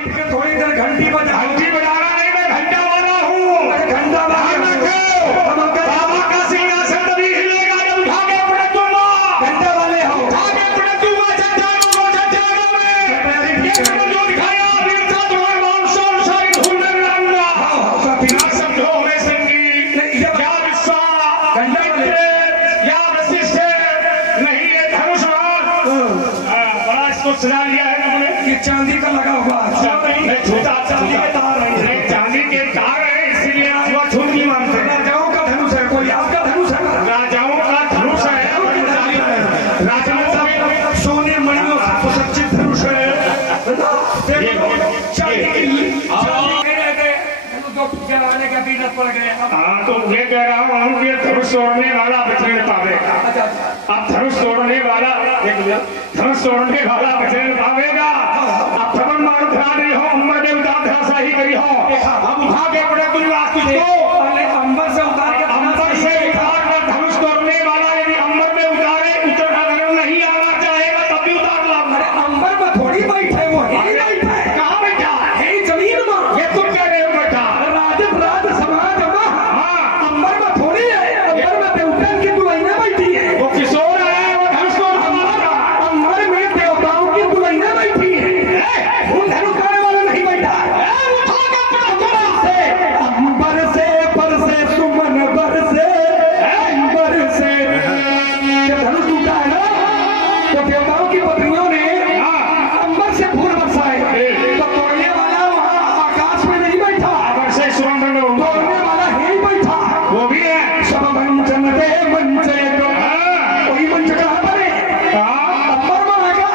बैठ के थोड़ी देर घंटी बजा। घंटी बजाना नहीं, मैं घंटा वाला हूँ। घंटा बाबा का सिंहासन तभी हिलेगा जब उठा के पटक दूंगा। घंटे वाले हो। उठा के पटक दूंगा चट्टानों में। ये सब जो दिखाया वीरता तुम्हारे मानसों सारी धूल में मिलाऊंगा। बिना समझो हमें संगीत या विश्वास या वशिष्ठ नहीं, ये धनुष बड़ा इसको सजा लिया है तुमने। ये चांदी का लगा हुआ झूठा चांदी के तार है, चांदी के तार है, इसीलिए आप झूठ नहीं मानते। राजाओं का धनुष है, कोई आपका धनुष है? राजाओं का धनुष है, राजाओं का सोने मणियों से सुसज्जित धनुष है। जलाने का भी पड़ गए। हाँ तो ये कह रहा हूँ ये धनुष तोड़ने वाला बचने न पावेगा। अब धनुष तोड़ने वाला धनुष तोड़ने वाला बचने न पावेगा। अब भवन मार धरा रही हो, अम्बर ने उतार धरासा ही करी हो। अब उठा के पटक दूंगा तुझको। अंबर से उतार के धनुष तोड़ने वाला यदि अंबर में उतारे, उतर अगर नहीं आना चाहेगा तब भी उतार ला। अंबर में थोड़ी बैठे वो कहाँ बैठा है? जमीन में। ये तुम कह रहे हो बेटा। राज समाज में अंबर में थोड़ी है, अंबर में देवताओं की दुल्हनियां बैठी है। वो किशोर है, वो धनुष तोड़ अंबर में देवताओं की दुल्हनियां बैठी है। वो धनुष तोड़ने वाला नहीं बैठा है। अंबर से बरसे सुमन बरसे, अंबर से जब धनुष टूटा है ना तो देवताओं की पत्नियों ने अंबर से फूल बरसाए। तो तोड़ने वाला वहाँ आकाश में नहीं बैठा, तोड़ने वाला यही बैठा। वो भी है। सब मंचन दे मंचे को वही मंच कहाँ पर है? अंबर में आएगा।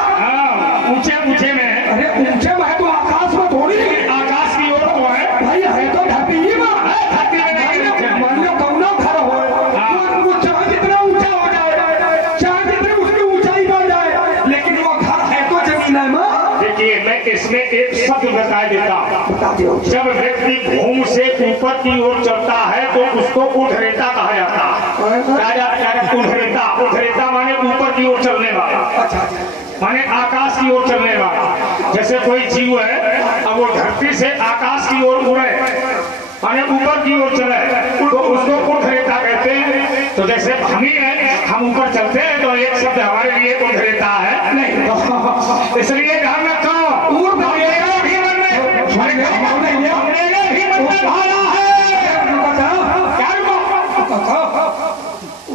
ऊंचे ऊंचे में। अरे ऊंचे में है तो आकाश में थोड़ी है। आकाश की ओर तो है भाई है तो धरती ही में। धरती में नहीं। मान लो कौनो घर हो, वो चाहे जितना ऊंचा हो जाए, चाहे जितनी उसकी ऊंचाई बढ़ जाए, लेकिन वो घर है तो जमीन है माँ। देखिए मैं इसमें एक शब्द बता देता हूँ। बता दो। जब व्यक्ति भूमि से ऊपर की ओर चलता है तो उसको उठरेता कहा जाता है। उठरेता माने ऊपर की ओर चलने वाला, माने आकाश की ओर चलने वाला। जैसे कोई जीव है, अब वो धरती से आकाश की ओर उड़े माने ऊपर की ओर चले तो उसको उठरेता कहते हैं। तो जैसे हम ही है, हम ऊपर चलते हैं तो एक शब्द हमारे लिए उठरेता है नहीं। इसलिए ध्यान रखो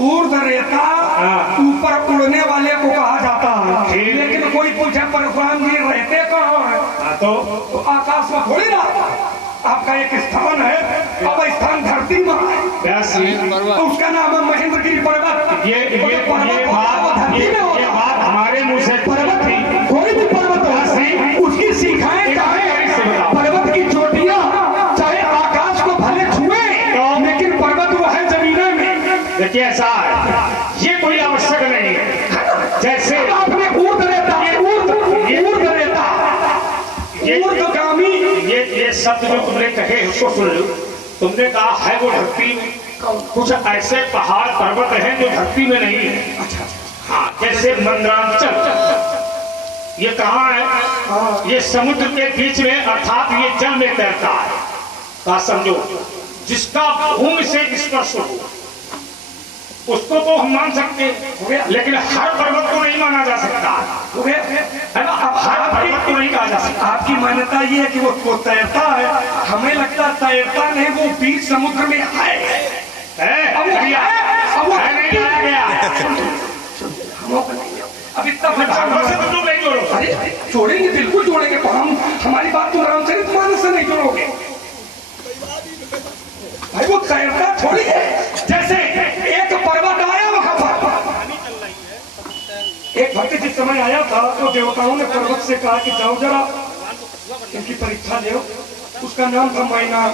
ऊर्ध्वरेता ऊपर उड़ने वाले को कहा जाता है। लेकिन कोई पूछे परशुराम जी रहते कहाँ है? तो आकाश में थोड़ी ना, आपका एक स्थान है, अब स्थान धरती में है तो उसका नाम है महेंद्रगिरी पर्वत। ये बात हमारे मुंह से पर्वत कोई भी पर्वत हो, उसकी शिखाएं पर्वत की चोटियां चाहे आकाश को भले छुए, लेकिन पर्वत वो है जमीन में। देखिए ऐसा है, ये कोई आवश्यक नहीं है। जैसे आपने ये शब्द जो तुमने कहे उसको सुन लो। तुमने कहा है वो धरती में, कुछ ऐसे पहाड़ पर्वत हैं जो धरती में नहीं है। अच्छा हाँ, जैसे मंदरांचल ये कहाँ है? ये समुद्र के बीच में, अर्थात ये जल में तैरता है। कहा समझो, जिसका भूमि से स्पर्श हो उसको तो हम मान सकते हैं, लेकिन हर पर्वत को नहीं माना जा सकता है ना। अब हर पर्वत को नहीं कहा जा सकता। आपकी मान्यता ये है कि वो तैरता है, हमें लगता है तैरता नहीं, वो बीच समुद्र में है। अब इतना अरे जोड़ेंगे, बिल्कुल जोड़ेंगे। तो हम हमारी बात तो रामचरितमानस से नहीं जोड़ोगे भाई। वो तैरता थोड़ी है। जैसे एक पर्वत आया वहां पर, एक भक्त जिस समय आया था तो देवताओं ने पर्वत से कहा कि जाओ जरा इनकी परीक्षा लो। उसका नाम था मैनाक,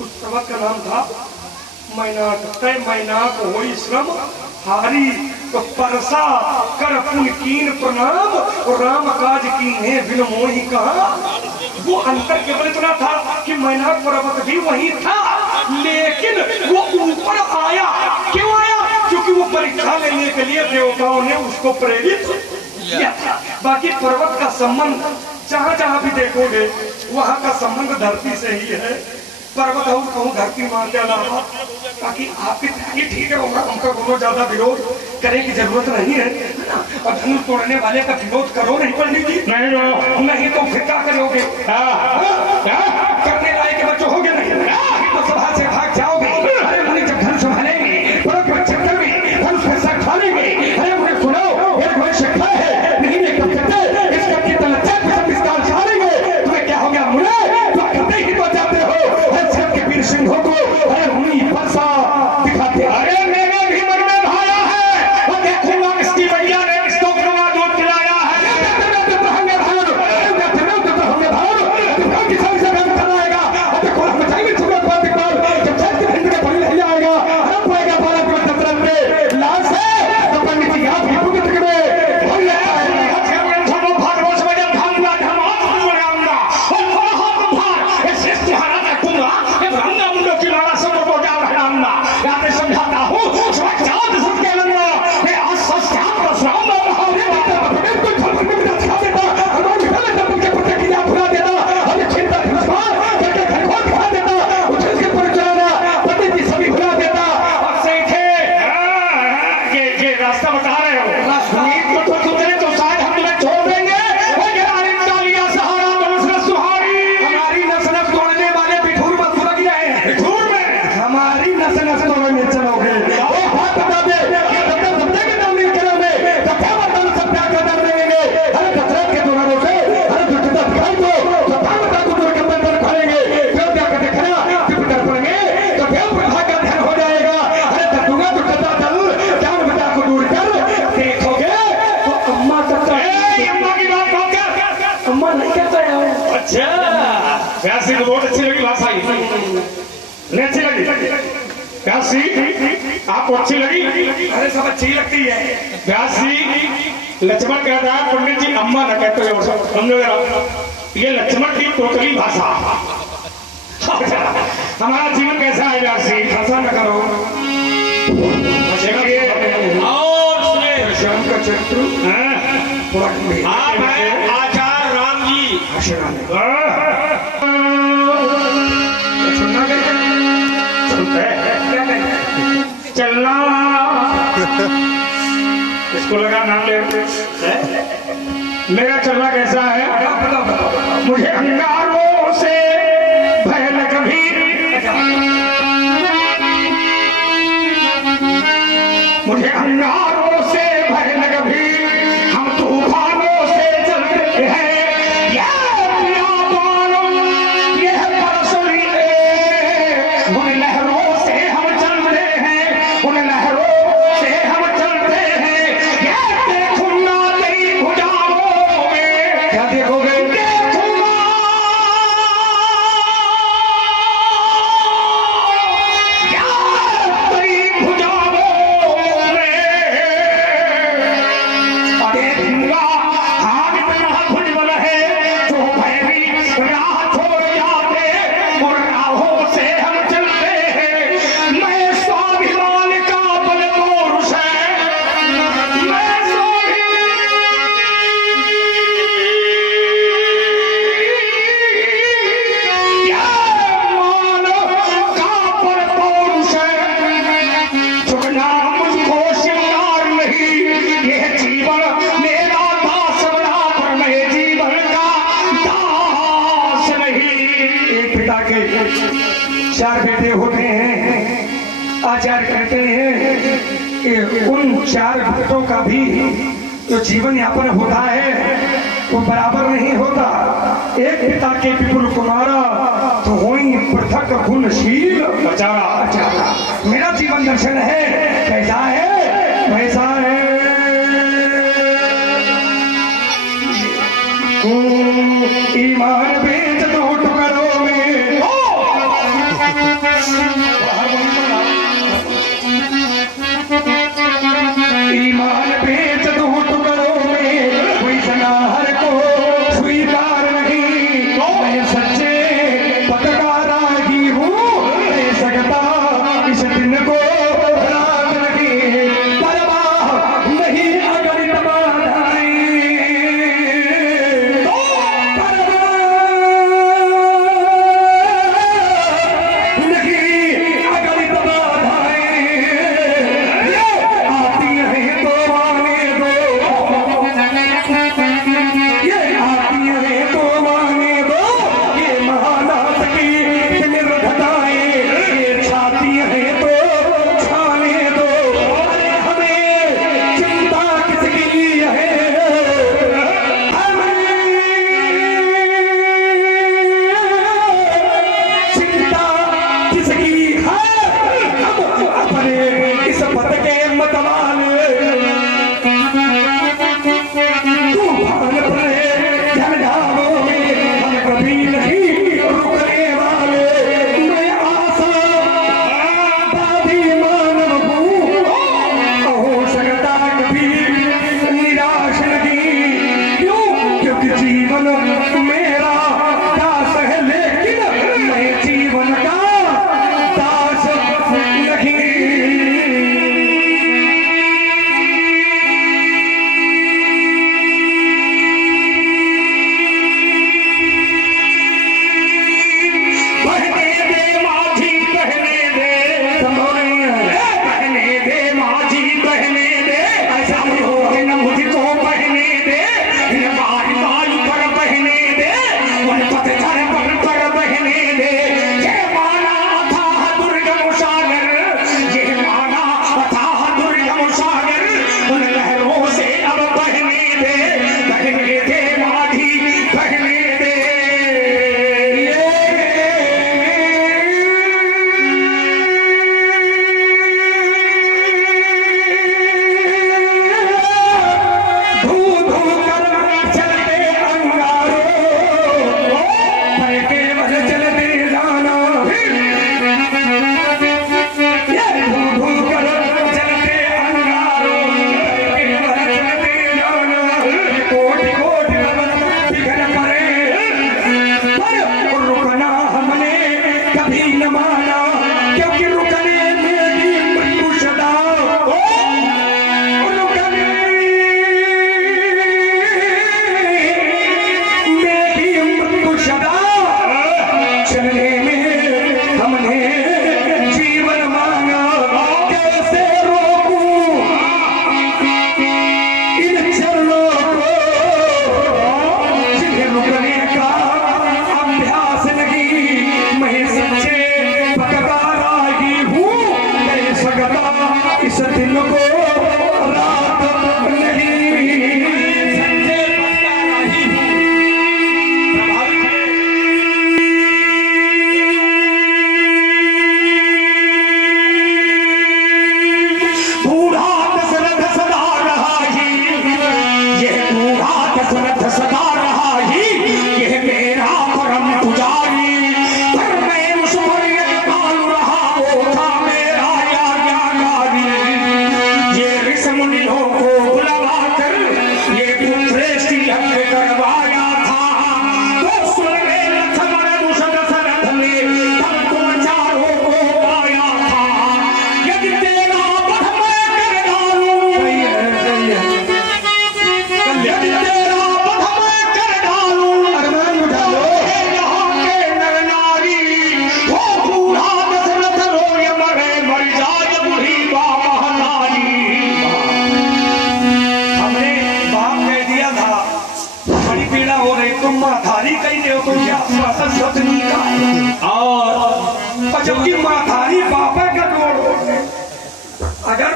उस पर्वत का नाम था मैनाक। तय मैनाक होई श्रम हारी तो परसा कर पुन कीन प्रणाम और राम काज कीन्हे बिन मोहि कहा। वो अंतर केवल इतना था कि मैनाक पर्वत भी वही था, लेकिन वो ऊपर आया। क्यों आया? क्योंकि वो परीक्षा लेने के लिए देवताओं ने उसको प्रेरित किया था। बाकी पर्वत का संबंध जहाँ जहाँ भी देखोगे वहाँ का संबंध धरती से ही है। पर्वत और कहूँ धरती मान के अलावा बाकी आपकी तैयारी ठीक है, होगा हमका दोनों ज्यादा विरोध करने की जरूरत नहीं है ना। और धनुष तोड़ने वाले का विरोध करो नहीं पंडित जी, नहीं तो फिर क्या करोगे? करने लायक बच्चों होगे नहीं तो सभा से भाग जाओगे। अरे मुनि जब धनुष संभालेंगे चक्कर में धनुष में सर खा लेंगे। अरे मुझे सुनो, एक कोई शिक्षा है नहीं देखते इसका कितना विस्तार खा लेंगे। तुम्हें क्या हो गया मुने, तो करते ही तो जाते हो सिंहों को। अरे मुनि परसा दिखाते, अरे मैंने भी मन में भाया है और देखूंगा किसकी भैया ने किसको कितना दूध पिलाया है। प्यासी को बहुत अच्छी लगी भाषा, नहीं अच्छी लगी प्यासी? आपको अच्छी लगी? अरे सब अच्छी लगती है। प्यासी लक्ष्मण कहता है पंडित जी अम्मा न कहते हो, समझो ये लक्ष्मण की टोटली भाषा। हमारा जीवन कैसा है प्यासी? ऐसा न करो और सुने श्याम का चरित्र आप है आचार्य राम जी। सुनना सुनते क्या कहते चलना इसको लगा नाम ले। मेरा चलना कैसा है? मुझे अंगारों से भय न कभी, मुझे अंगारों से भय न कभी, हम तूफानों से चलते हैं। उन लहरों से हम चलते हैं, उन लहरों से हम चलते हैं। ये देखूंगा तेरी भुजाओं में, क्या देखोगे? देखूंगा क्या तेरी भुजाओं में, देखूंगा आग इतना भुजबल है जो भैरी राह छोड़ जाते, और राहों से हम चलते हैं। मैं स्वाभिमान का बल पौरुष है, मैं स्वाभिमान का बल पौरुष है। झुकना मुझको श्रृंगार नहीं, यह जीवन मेरा दास बना, पर मैं जीवन का दास नहीं। एक पिता के 4 बेटे होते हैं। आचार्य कहते हैं कि उन 4 बेटों का भी जो जीवन यापन होता है वो बराबर नहीं होता। एक पिता के विपुल कुमारा तो होई पृथक गुणशील बचारा। मेरा जीवन दर्शन है कैसा है वैसा है। ईमान बेच दो टुकड़ों में, ईमान बेच दो टुकड़ों में, कोई सनाहर को स्वीकार नहीं। मैं सच्चे पत्रकारा ही हूँ, ले सकता इस दिन को रात नहीं। परवाह नहीं अगर तबाही, माथारी कई देवतों के आश्वासन सतनी का और जबकि माथारी बापा का जोड़। अगर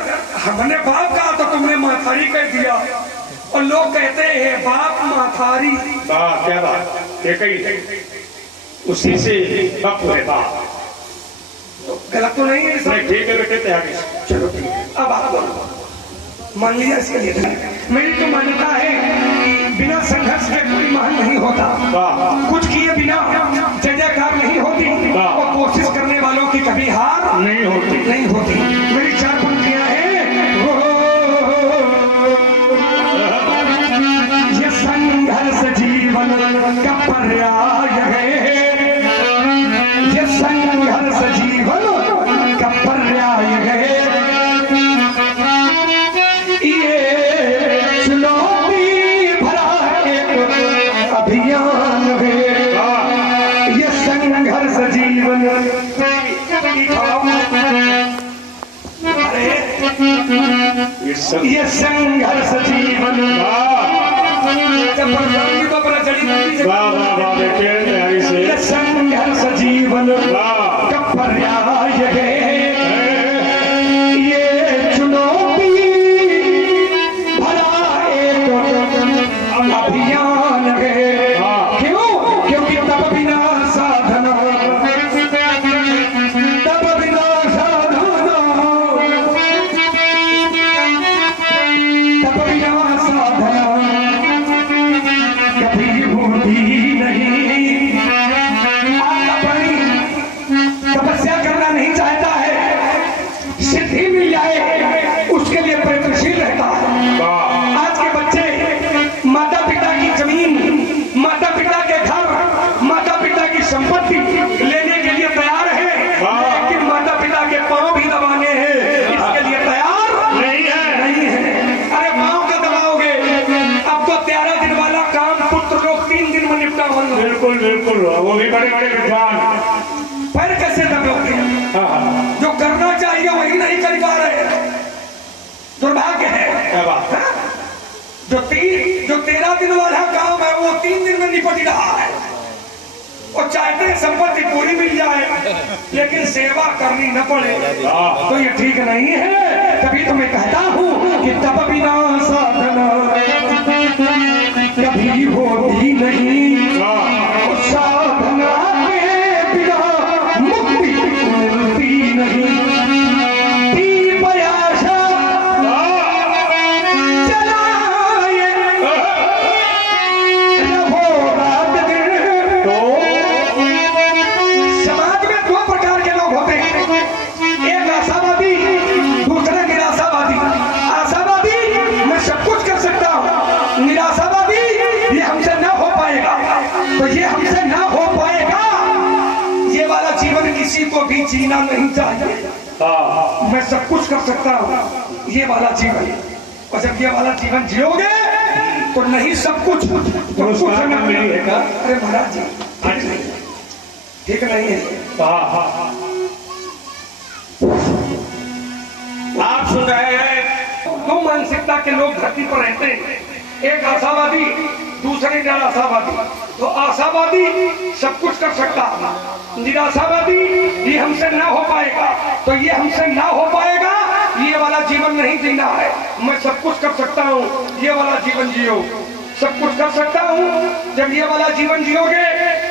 हमने बाप कहा तो तुमने माथारी कह दिया और लोग कहते हैं बाप माथारी। वाह क्या बात, एक ही उसी से बाप है बाप। तो गलत तो नहीं है इसमें? नहीं ठीक है बेटे, तैयारी चलो ठीक है। अब आप बोलो, मान लिया इसके लिए। मेरी तो मान्यता है कि बिना संघर्ष के कोई महान नहीं होता। वाह कुछ किए बिना जय जयकार नहीं होती और कोशिश करने वालों की कभी हार नहीं होती। नहीं होती। मेरी 4 पंक्तियां हैं। ये संघर्ष जीवन का पर्याय है, ये संघर्ष जीवन का पर्याय है, ये चुनौती भरा एक अभियान है, ये संघर्ष जीवन। अरे ये संघर्ष जीवन। तो बड़ा जड़ी ये संघर्ष जीवन का पर्याय है, ये चुनौती भरा एक अभियान है। क्यों? क्योंकि तब बिना साधना, तब बिना साधना, तब बिना साधना कभी होती नहीं। अपनी तपस्या करना नहीं चाहता है, सिद्धि मिल जाए उसके लिए प्रयत्नशील रहता है। आज के बच्चे माता पिता की जमीन, माता पिता के घर, माता पिता की संपत्ति लेने के लिए तैयार है, लेकिन माता पिता के पांव भी दबाने हैं इसके लिए तैयार नहीं है। अरे पांव का दबाओगे? अब तो 13 दिन वाला काम पुत्र लोग 3 दिन में निपटा होंगे। बिल्कुल बिल्कुल, वो भी बड़े बड़े विद्वान। फिर कैसे दबोगे? जो करना चाहिए वही नहीं कर पा रहे, दुर्भाग्य है। क्या बात है? जो 13 दिन वाला काम है वो 3 दिन में निपट रहा है और चाहते हैं संपत्ति पूरी मिल जाए लेकिन सेवा करनी न पड़े, तो ये ठीक नहीं है। तभी तो मैं कहता हूँ कि तब बिना साधना कभी होती नहीं, और साधना के बिना मुक्ति मिलती नहीं। दीप आशा जलाए रहो रात दिन। समाज में 2 प्रकार के लोग होते हैं, एक आशावादी, दूसरा निराशावादी। आशावादी मैं सब कुछ कर सकता हूँ, निराशावादी ये हमसे ना हो पाएगा। तो ये हमसे ना हो पाएगा, ये वाला जीवन किसी को भी जीना नहीं चाहिए। मैं सब कुछ कर सकता हूँ, ये वाला जीवन। और जब ये वाला जीवन जियोगे तो नहीं सब कुछ तो कुछ न मिलेगा। अरे महाराज जी ठीक नहीं है। आप सुन रहे हैं? 2 मानसिकता के लोग धरती पर रहते हैं, एक आशावादी, दूसरे निराशावादी। तो आशावादी सब कुछ कर सकता है, निराशावादी ये हमसे ना हो पाएगा। तो ये हमसे ना हो पाएगा, ये वाला जीवन नहीं जीना है। मैं सब कुछ कर सकता हूँ, ये वाला जीवन जियो। सब कुछ कर सकता हूँ, जब ये वाला जीवन जियोगे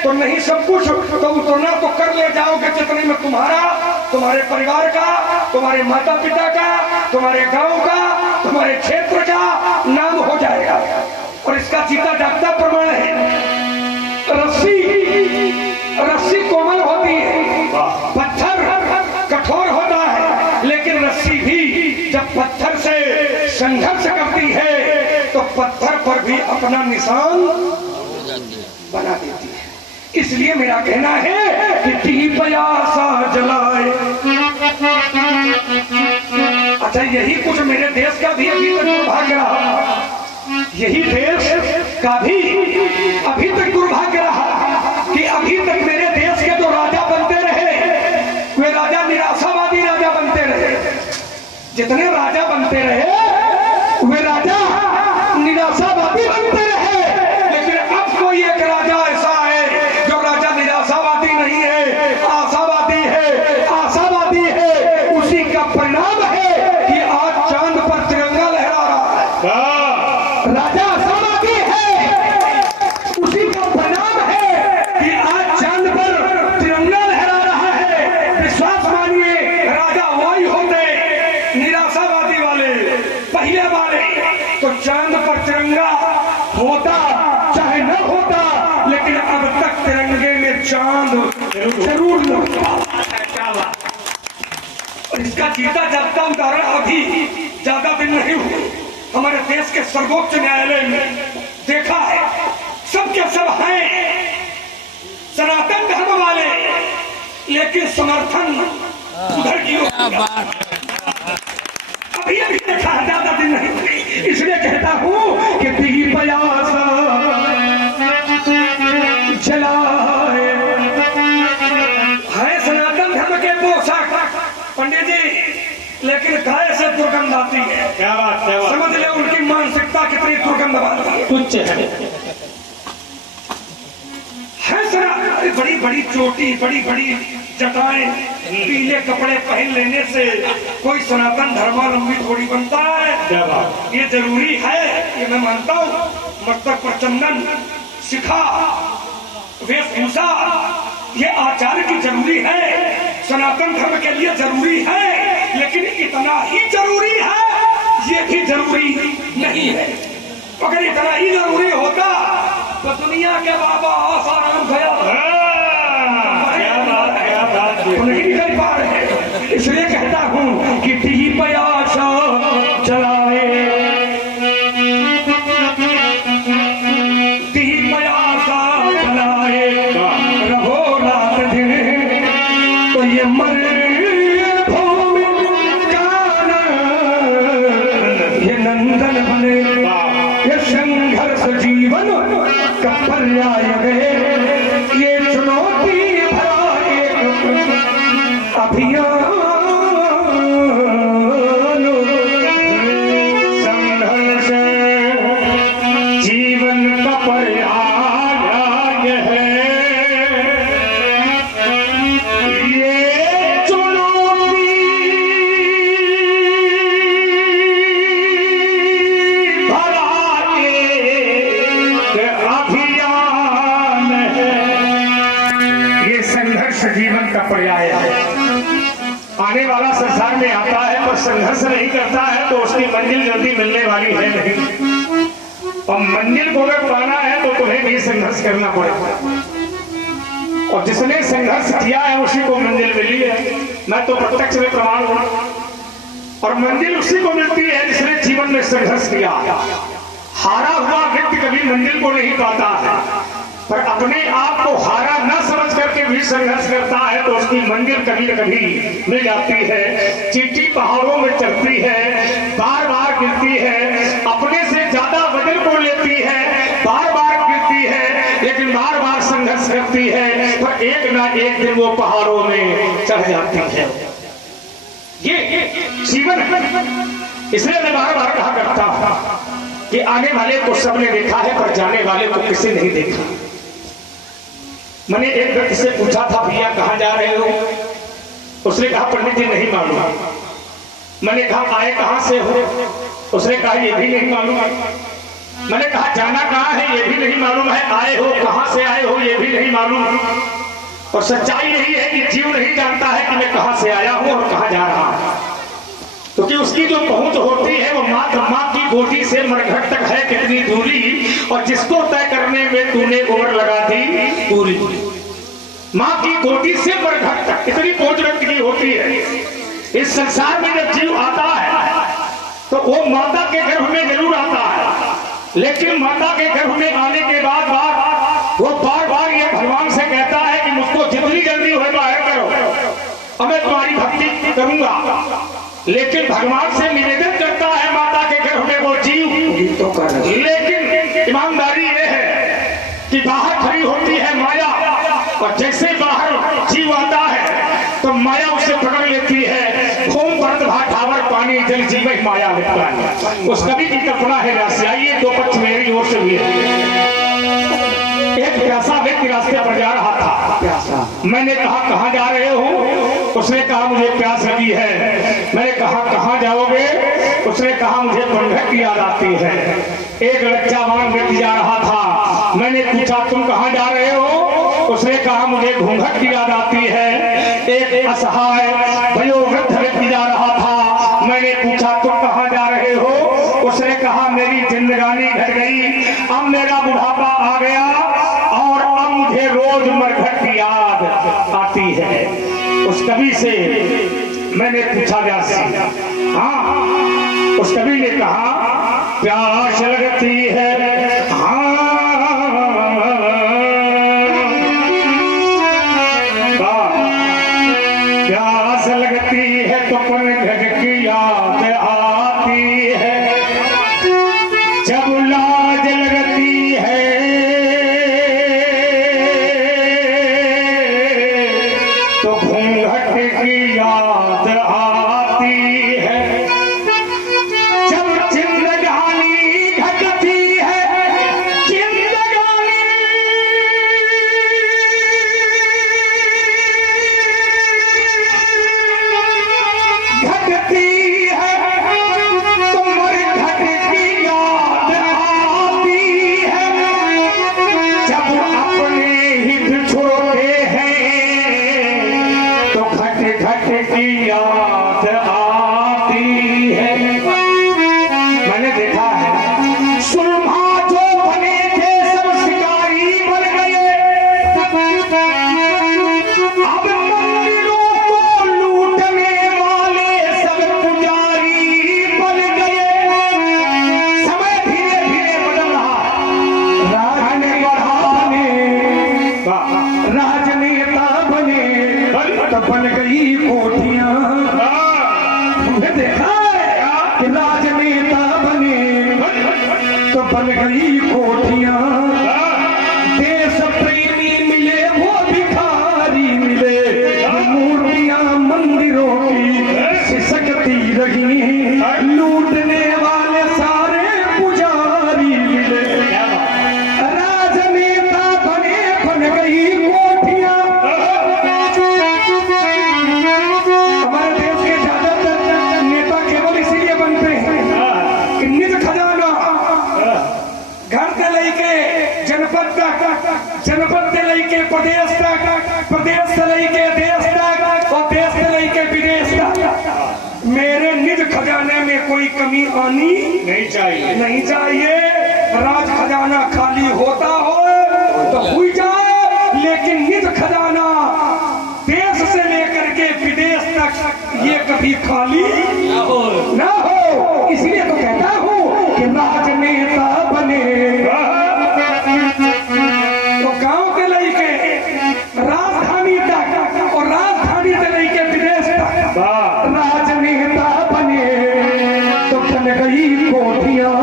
तो नहीं सब कुछ तो उतना तो कर ले जाओगे जितने में तुम्हारा, तुम्हारे परिवार का, तुम्हारे माता पिता का, तुम्हारे गांव का, तुम्हारे क्षेत्र का नाम हो जाएगा। और इसका जीता जागता प्रमाण है। रस्सी कोमल होती है, पत्थर कठोर होता है, लेकिन रस्सी भी जब पत्थर से संघर्ष करती है तो पत्थर पर भी अपना निशान बना देती है। इसलिए मेरा कहना है कि दीप आशा जलाए। अच्छा, यही कुछ मेरे देश का भी अभी तक दुर्भाग्य रहा, यही देश का भी अभी तक दुर्भाग्य रहा कि अभी तक मेरे देश के जो राजा बनते रहे वे राजा निराशावादी राजा बनते रहे। जितने राजा बनते रहे वे राजा निराशावादी बनते रहे। लेकिन अब कोई एक राजा ऐसा चांद जरूर लौटा। क्या बात। और इसका जीता जागता उदाहरण अभी ज्यादा दिन नहीं हुए हमारे देश के सर्वोच्च न्यायालय में देखा है। सब के सब हैं सनातन धर्म वाले, लेकिन समर्थन उधर की ओर। अभी अभी देखा है, ज्यादा दिन नहीं हुए। इसलिए कहता हूं कि दीप आशा जलाए है सनातन धर्म के पोशाक पंडित जी, लेकिन गाय से दुर्गंध आती है। क्या बात, क्या बात। समझ ले उनकी मानसिकता कितनी दुर्गंध वाली है। तुच्छ है बड़ी बड़ी चोटी, बड़ी बड़ी जटाएं, पीले कपड़े पहन लेने से कोई सनातन धर्मावलंबी थोड़ी बनता है। क्या बात। ये जरूरी है, ये मैं मानता हूँ। मस्तक पर चंदन, शिखा, वेशभूषा, ये आचार की जरूरी है, सनातन धर्म के लिए जरूरी है, लेकिन इतना ही जरूरी है ये भी जरूरी नहीं है। अगर इतना ही जरूरी होता तो दुनिया के बाबा आसाराम गया तो नहीं निकल पा रहे। इसलिए कहता हूं कि दीप आशा जलाए, दीप आशा जलाए, रहो रात दिन तो ये मर भूमि जान, ये नंदन बने, ये संघर्ष जीवन का पर्याय है, ये चुनौती भरा एक अभियान, संघर्ष जीवन का पर्याय है, ये चुनौती भरा एक अभियान है, ये संघर्ष जीवन का पर्याय है। आने वाला संसार में आता है पर संघर्ष नहीं करता है तो उसकी मंजिल जल्दी मिलने वाली है नहीं। और मंजिल को अगर पाना है तो तुम्हें भी संघर्ष करना पड़ेगा, और जिसने संघर्ष किया है उसी को मंजिल मिली है। मैं तो प्रत्यक्ष में प्रमाण हूं। और मंजिल उसी को मिलती है जिसने जीवन में संघर्ष किया। हारा हुआ व्यक्ति कभी मंजिल को नहीं पाता है, पर अपने आप को हारा न समझ करके भी संघर्ष करता है तो उसकी मंजिल कभी न कभी मिल जाती है। चींटी पहाड़ों में चढ़ती है, बार बार गिरती है, अपने से ज्यादा वजन को लेती है, बार बार गिरती है, लेकिन बार बार संघर्ष करती है, पर एक ना एक दिन वो पहाड़ों में चढ़ जाती है। ये जीवन है। इसलिए मैं बार बार कहा करता हूं कि आने वाले को सबने देखा है पर जाने वाले को किसी नहीं देखा। मैंने एक व्यक्ति से पूछा था, भैया कहाँ जा रहे हो? उसने कहा पंडित जी नहीं मालूम। मैंने कहा आए कहाँ से हो? उसने कहा ये भी नहीं मालूम। मैंने कहा जाना कहाँ है? ये भी नहीं मालूम है। आए हो कहाँ से आए हो? ये भी नहीं मालूम। और सच्चाई यही है कि जीव नहीं जानता है कि मैं कहाँ से आया हूँ और कहाँ जा रहा हूँ, क्योंकि उसकी जो पहुंच होती है वो मात्र माँ की गोदी से मरघट तक है कितनी दूरी, और जिसको तय करने में तूने उम्र लगा दी पूरी। माँ की गोदी से मरघट तक इतनी पहुंच व्यक्ति की होती है। इस संसार में जब जीव आता है तो वो माता के गर्भ में जरूर आता है, लेकिन माता के गर्भ में आने के बाद वो बार बार ये भगवान से कहता है कि मुझको जितनी जल्दी हो बाहर करो और मैं तुम्हारी भक्ति करूंगा। लेकिन भगवान से निवेदन करता है माता के गर्भ में वो जीव तो कर, लेकिन ईमानदारी ये है कि बाहर खड़ी होती है माया, और जैसे बाहर जीव आता है तो माया उसे पकड़ लेती है। खून पर्द भाठावर पानी जल जीव माया लिखता है। उस कवि की कल्पना है रास्ते। आइए दो पक्ष मेरी ओर से भी है। एक प्यासा व्यक्ति रास्ते पर जा रहा था। प्यासा। मैंने कहा कहाँ जा रहे हो? उसने कहा मुझे प्यास लगी है। मैंने कहा कहाँ जाओगे? उसने कहा मुझे पंडित की याद आती है। एक लज्जावान व्यक्ति जा रहा था। मैंने पूछा तुम कहाँ जा रहे हो? उसने कहा मुझे घूंघट की याद आती है। एक असहाय वयोवृद्ध व्यक्ति जा रहा था। मैंने पूछा तुम कहाँ जा रहे हो? उसने कहा मेरी जिंदगानी घट गई, अब मेरा बुढ़ापा आ गया और अब मुझे रोज मरघट की याद आती है। उस कवि से मैंने पूछा व्यास जी, हाँ, उस कवि ने कहा प्यास लगती है, हाँ, प्यास लगती है तो पनघट की याद आती है, जब लाज लगती है तो घूंघट की याद आती है, जब जिंदगानी घटती है, जिंदगानी घटती है तो मरघट की याद आती है, जब अपने हित छोड़ते हैं तो घट घट की याद आती है। मैंने देखा है सुरमा जो बने थे सब शिकारी बन गए, अब मंदिरों को लूटने वाले सब पुजारी बन गए। समय धीरे धीरे बदल रहा है, राजनेता बने तो बन गई कोठियां। तुमने देखा है कि राजनेता बने तो बन गई कोठियां, देश प्रेमी मिले वो भिखारी मिले, मूर्तियां मंदिरों की सिसकती रही, लूटने वाले सारे पुजारी मिले, राजनेता बने बन गई कोठियां। हमारे देश के ज्यादातर नेता केवल इसीलिए बनते हैं कि निज खजाना घर से लेके जनपद तक, जनपद से लेके प्रदेश तक, प्रदेश से लेके देश तक और देश से लेके विदेश तक, मेरे निज खजाने में कोई कमी आनी नहीं चाहिए, नहीं चाहिए। राज खजाना खाली होता हो तो हुई जाए, लेकिन निज खजाना देश से लेकर के विदेश तक ये कभी खाली ना हो। इसलिए तो कहता हूँ कि राजनेता बने तो गांव के लेके राजधानी तक और राजधानी से लेके विदेश तक, राजनेता बने तो बन गई कोठियां।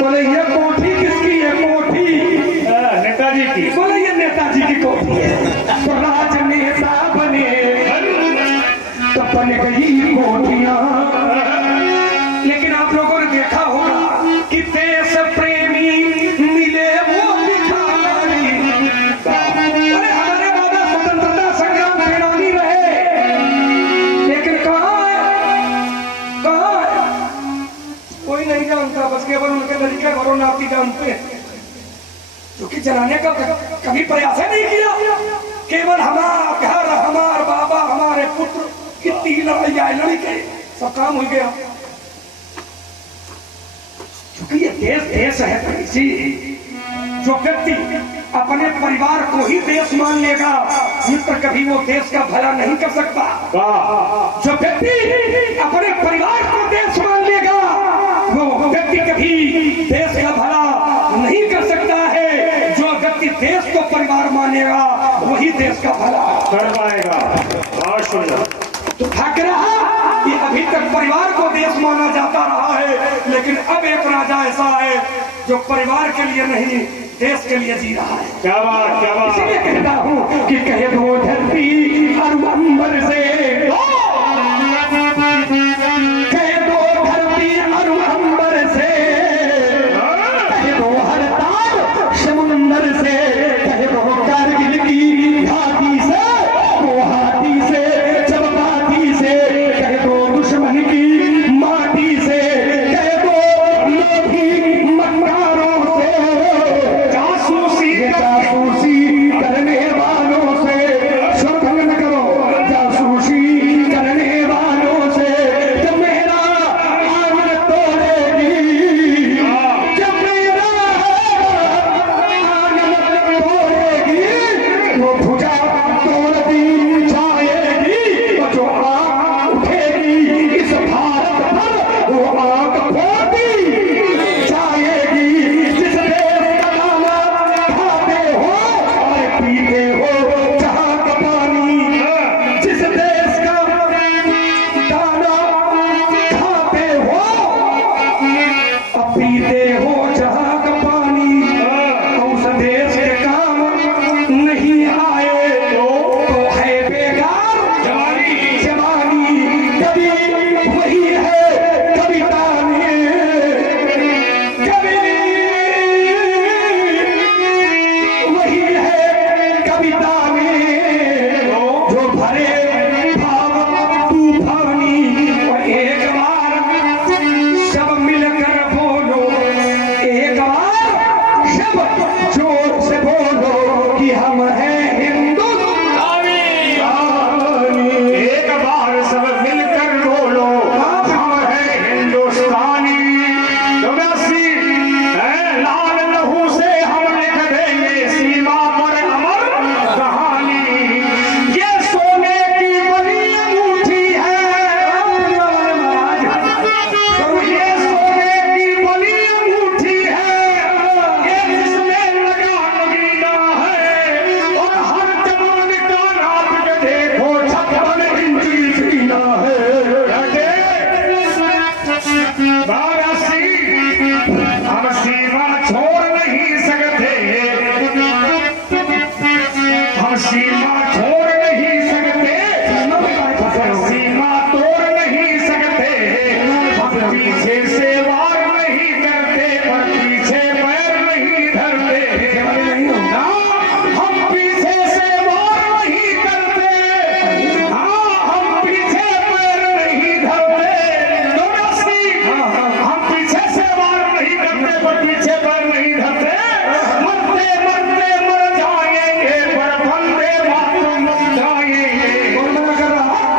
बोले ये कोठी किसकी है? कोठी नेताजी की। बोले ये नेताजी की कोठी है। तो राजनेता बने तो बन गई कोठियां। लेकिन आप लोगों ने देखा होगा कि देश प्रेमी मिले वो भिखारी। अरे हमारे दादा स्वतंत्रता संग्राम सेनानी रहे, लेकिन कहाँ है? कहाँ है? कोई नहीं जानता, बस केवल उनके लड़के घरों नाती जानते हैं, क्योंकि जलाने का कभी प्रयास ही नहीं किया। केवल हमारा घर, हमारे बाबा, हमारे पुत्र, कितनी लड़ाई लड़के सब काम हो गया। क्योंकि ये देश देश है पैसी। जो व्यक्ति अपने परिवार को ही देश मान लेगा, मित्र कभी वो देश का भला नहीं कर सकता। जो व्यक्ति अपने परिवार को देश मान लेगा, वो व्यक्ति कभी देश का भला नहीं कर सकता है। जो व्यक्ति देश को परिवार मानेगा, वही देश का भला कर पाएगा। बहुत सुंदर। तो थक रहा कि अभी तक परिवार को देश माना जाता रहा है, लेकिन अब एक राजा ऐसा है जो परिवार के लिए नहीं, देश के लिए जी रहा है। क्या बात, क्या बात। इसलिए कहता हूँ कि कहे दो धरती और अंबर से, कहे दो धरती और अंबर से, कहे दो हर तार समुंदर से, कहे दो कारगिल की घाटी से, गुवाहाटी से, चंपाती से, कहे दो दुश्मन की माटी से, कहे दो लोभी मक्कारों से, जासूसी करने वालों से, पीते हो जहां का पानी, जिस देश का दाना खाते हो, अब पीते हो जहां का पानी, उस देश के काम नहीं आए तो है बेकार जवानी। कभी वही है कविता में, कभी वही है कविता में, जो भरे भाव तूफानी। और एक बार सब मिलकर बोलो, एक बार सब जोर से बोलो कि हम हैं हिंदुस्तानी। एक बार सब मिलकर बोलो हम हैं हिंदुस्तानी। 84 लाल लहू से हम लिख देंगे सीमा पर अमर कहानी। ये सोने की बड़ी अंगूठी है, ये सोने की बड़ी अंगूठी है, ये जिसमें लगा नगीना है, और हर जवान का नाप के देखो 56 इंच सीना है। हम सीमा छोड़ नहीं सकते, हम सीमा छोड़ नहीं सकते, सीमा तोड़ नहीं सकते। हम पीछे से वार नहीं करते, पर पीछे पैर नहीं धरते। ना, हम पीछे से वार नहीं करते, हाँ हम पीछे पैर नहीं धरते। हम पीछे से वार नहीं करते, पर पीछे पैर नहीं धरते। मरते मरते मर जाएंगे, पर वंदे मातरम गाएंगे। मरते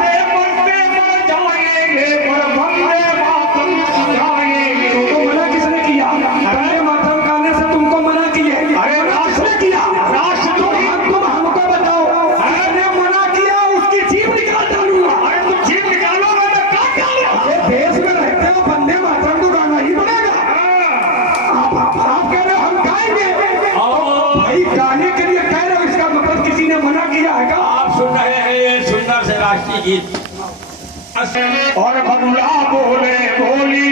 मरते मर जाएंगे, पर वंदे मातरम गाएंगे। तो मना किसने किया? वंदे मातरम गाने से तुमको मना किए? अरे किसने किया? राष्ट्रद्रोही। तुम हमको बताओ, मैंने मना किया, उसकी जीभ निकाल डालूंगा। अरे तुम जीभ निकालो, मैं तो काट डालूंगा। ये देश में रहते हो, वंदे मातरम तो गाना ही पड़ेगा। आप कह रहे हो हम गाएंगे, भाई गाने के लिए कह रहे हो, इसका मतलब किसी ने मना किया है क्या? आप सुन रहे हैं ये सुंदर से राष्ट्रीय गीत। और भगुला बोले बोली,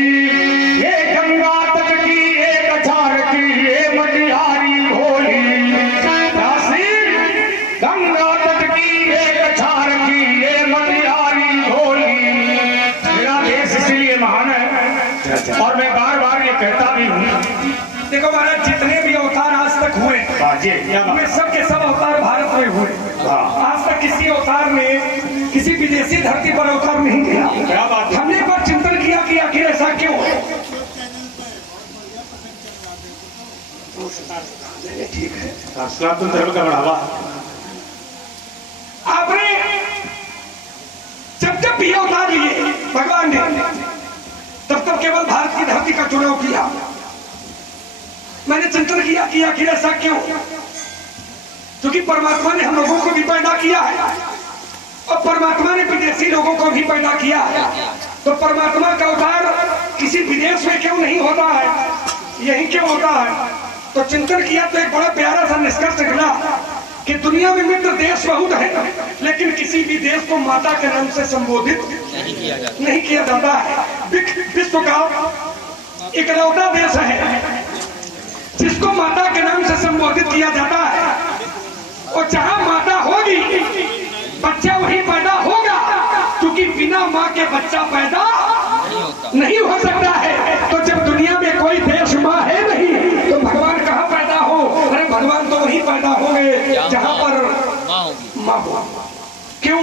ये गंगा तट की एक अछार की ये मटिहारी भोली। गंगा तट की एक अछार की ये मटिहारी भोली। मेरा देश इसलिए महान है, और मैं बार बार ये कहता भी हूँ। देखो महाराज, जितने भी अवतार आज तक हुए, बाजे क्या बात? वे सब के सब अवतार भारत में हुए। आज तक किसी अवतार ने किसी विदेशी धरती पर अवतार नहीं किया। क्या बात है? हमने पर चिंतन किया कि आखिर ऐसा क्यों है। ठीक है, सनातन धर्म का बढ़ावा। आपने जब जब भी अवतार लिए भगवान ने, तब तब केवल भारत की धरती का चुनाव किया। मैंने चिंतन किया कि आखिर ऐसा क्यों, क्योंकि परमात्मा ने हम लोगों को भी पैदा किया है, और परमात्मा ने विदेशी लोगों को भी पैदा किया है। तो परमात्मा का अवतार किसी विदेश में क्यों नहीं होता है, यही क्यों होता है? तो चिंतन किया तो एक बड़ा प्यारा सा निष्कर्ष निकला कि दुनिया में मित्र देश बहुत है, लेकिन किसी भी देश को माता के नाम से संबोधित नहीं किया जाता है। विश्व का इकलौता देश है जिसको माता के नाम से संबोधित किया जाता है। और जहां माता होगी, बच्चा वही पैदा होगा, क्योंकि बिना माँ के बच्चा पैदा नहीं हो सकता है। तो जब दुनिया में कोई देश माँ है नहीं, तो भगवान कहाँ पैदा हो? अरे भगवान तो वही पैदा होंगे जहाँ पर माँ हो। क्यों?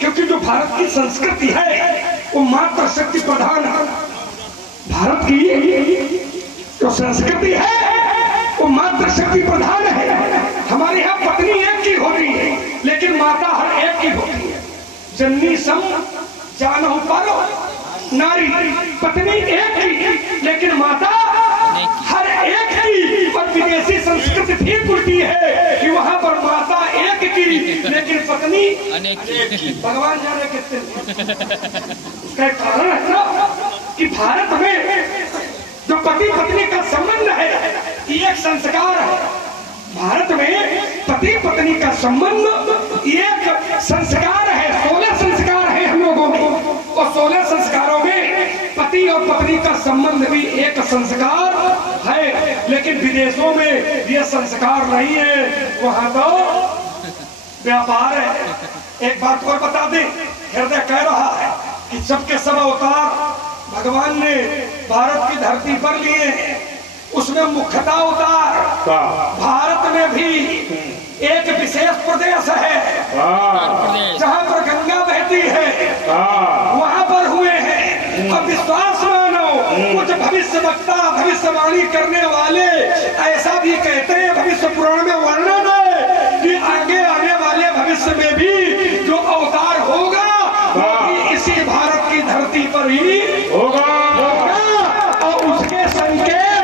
क्योंकि जो भारत की संस्कृति है वो मात्र शक्ति प्रधान है। भारत की जो संस्कृति है वो मात्र शक्ति प्रधान है। हमारे यहाँ पत्नी एक की होती है, लेकिन माता हर एक की होती है। जननी सम जानहु पारो नारी, पत्नी एक की, लेकिन माता हर एक की। और विदेशी संस्कृति ठीक उल्टी है कि वहाँ पर माता एक की, लेकिन पत्नी अनेक की। भगवान जाने कितने। उसका एक कारण है ना कि भारत में जो पति पत्नी का संबंध है, ये एक संस्कार है। भारत में पति पत्नी का संबंध एक संस्कार है, 16 संस्कार है हम लोगों में, और 16 संस्कारों में पति और पत्नी का संबंध भी एक संस्कार है। लेकिन विदेशों में ये संस्कार नहीं है, वहां तो व्यापार है। एक बात और बता दें, हृदय कह रहा है कि सबके सब अवतार भगवान ने भारत की धरती पर लिए, उसमें मुख्यतः अवतार भारत में भी एक विशेष प्रदेश है जहाँ पर गंगा बहती है, वहां पर हुए हैं। अब विश्वास मानो, कुछ भविष्य वक्ता भविष्यवाणी करने वाले ऐसा भी कहते हैं, भविष्य पुराण में वर्णन है कि आगे आने वाले भविष्य में भी जो अवतार होगा वो भी इसी भारत की धरती पर ही होगा। और उसके संकेत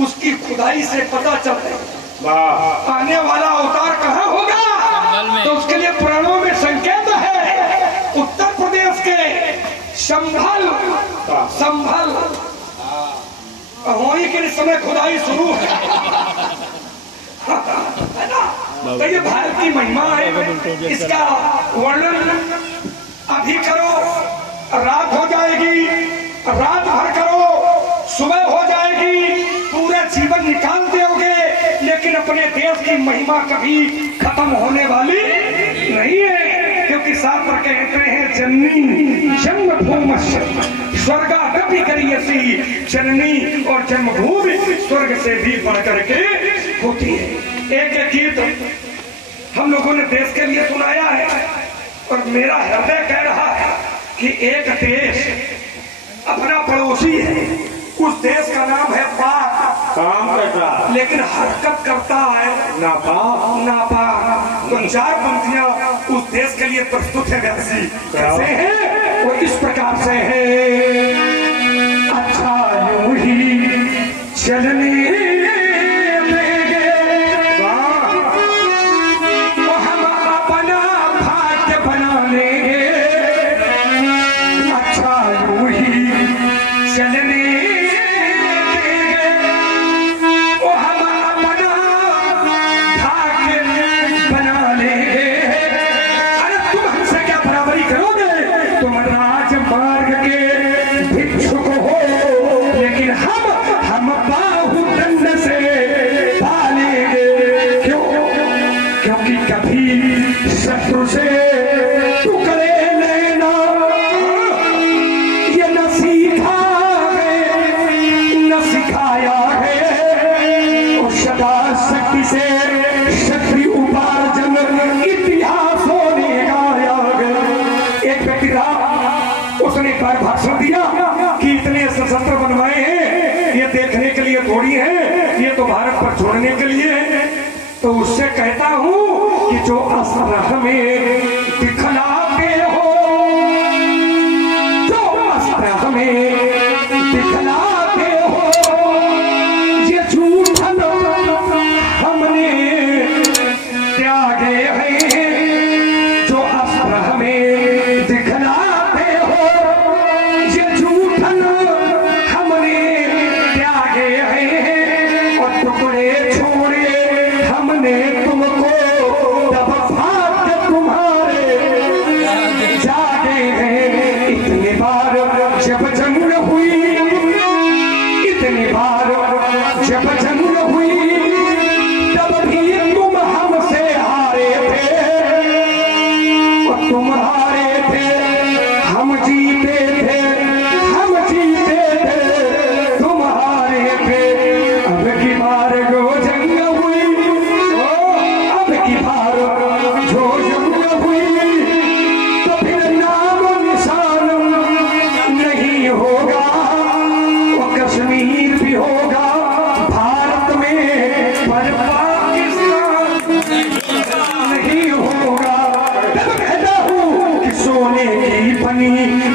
उसकी खुदाई से पता चलते हैं। आने वाला अवतार कहाँ होगा, तो उसके लिए पुराणों में संकेत है। उत्तर प्रदेश के संभल वहीं के समय खुदाई शुरू है तो ये भारत की महिमा है, इसका वर्णन अभी करो रात हो जाएगी, रात भर करो सुबह हो जाएगी, पूरा जीवन निकाल दोगे, लेकिन अपने देश की महिमा कभी खत्म होने वाली नहीं है। क्योंकि शास्त्र कहते हैं जननी जन्मभूमि स्वर्गादपि करियसी, जननी और जन्मभूमि स्वर्ग से भी बढ़कर के होती है। एक एक गीत हम लोगों ने देश के लिए सुनाया है, और मेरा हृदय कह रहा है कि एक देश अपना पड़ोसी है, उस देश का नाम है पाक, काम करता लेकिन हरकत करता है नापाक। तो 4 पंक्तियां उस देश के लिए प्रस्तुत है व्यासी, कैसे है वो इस प्रकार से है। अच्छा यूं ही चलने भाषण दिया कि इतने सशस्त्र बनवाए हैं, ये देखने के लिए थोड़ी है, ये तो भारत पर छोड़ने के लिए है। तो उससे कहता हूँ कि जो अस्त्र हमें दिखलाते हो, जो अस्त्र हमें दिखलाते हो, ये झूठन हमने त्यागे हैं। जो अस्त्र हमें दिखलाते हो, हमने त्यागे हैं, और टुकड़े छोड़े हमने तुमको, तब भाग्य तुम्हारे जागे हैं। इतनी बार जब जंग हुई, इतनी बार जब जंग हुई, तब भी तुम हमसे हारे थे, और तुम हारे थे हम जीते थे,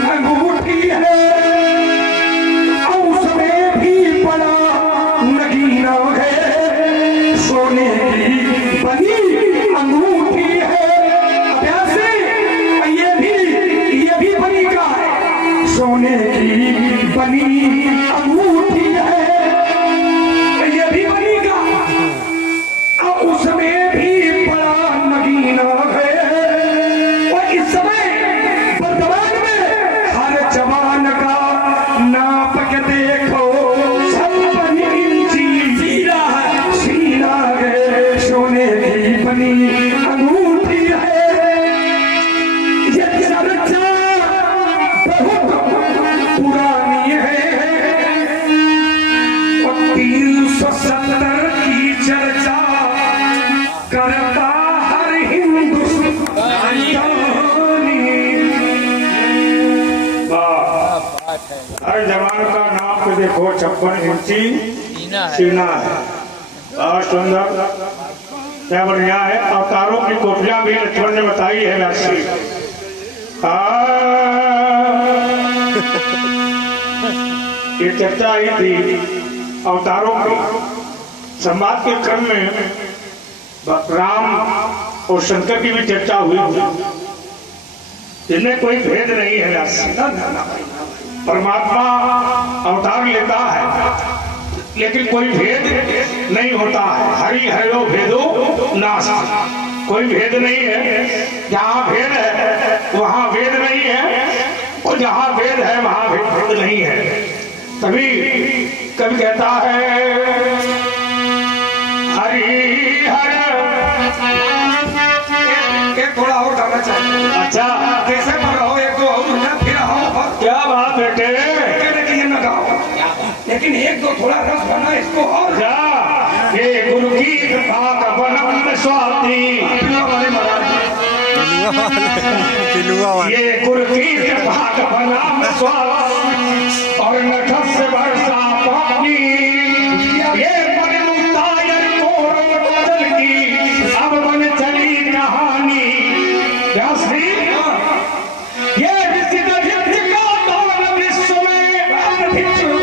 अंगूठी है, उसमें भी बड़ा नगीना है, सोने की बनी अंगूठी है। वैसे ये भी बनी का है, सोने की बनी अंगूठी है। ये 56 इंची सीना है। बहुत सुंदर, क्या बढ़िया है। अवतारों की कोटियां भी लक्ष्मण ने बताई है राशि। ये चर्चा ही थी अवतारों की। संवाद के क्रम में राम और शंकर की भी चर्चा हुई। इनमें कोई भेद नहीं है राशि। परमात्मा अवतार लेता है लेकिन कोई भेद नहीं होता है। हरि हरो भेदो नाश, कोई भेद नहीं है। जहाँ भेद है वहाँ भेद नहीं है, और जहाँ भेद है वहाँ भेद नहीं है। तभी कवि कहता है हरि हर। एक थोड़ा और गाना चाहिए। अच्छा, कैसे पर रहो, एक दो और ना फिर आओ। क्या बात बेटे, लेकिन ये न गाओ, लेकिन एक दो थोड़ा रस बना इसको और। ये गुरु की कृपा का बनम स्वाति, ये गुरु की कृपा का बनम स्वाति, और नखस से वर्षा पानी। ये बन मुक्तायर मोर बदल की अब बन चली कहानी। क्या श्री ये विसिद भिक्ष का दान विश्व में भिक्षु।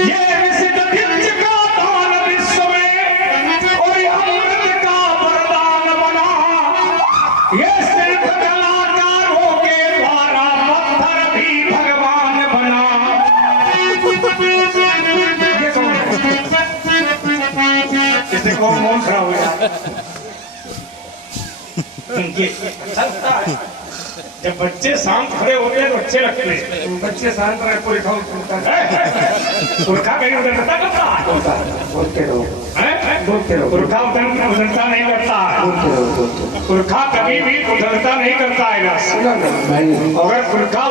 ये विसिद भिक्ष का दान विश्व में, और अमृत का वरदान बना। ये सिर्फ कलाकारों के द्वारा पत्थर भी भगवान बना। इसे कौन मौन खड़ा हो गया? जब बच्चे शांत खड़े होते हैं तो अच्छे लगते हैं। बच्चे शांत रहे, पूरे खाओ पुरखा कहीं उधरता करता है। बोलते रहो, पुरखा उधरता नहीं करता है। पुरखा कभी भी उधरता नहीं करता है। अगर पुरखा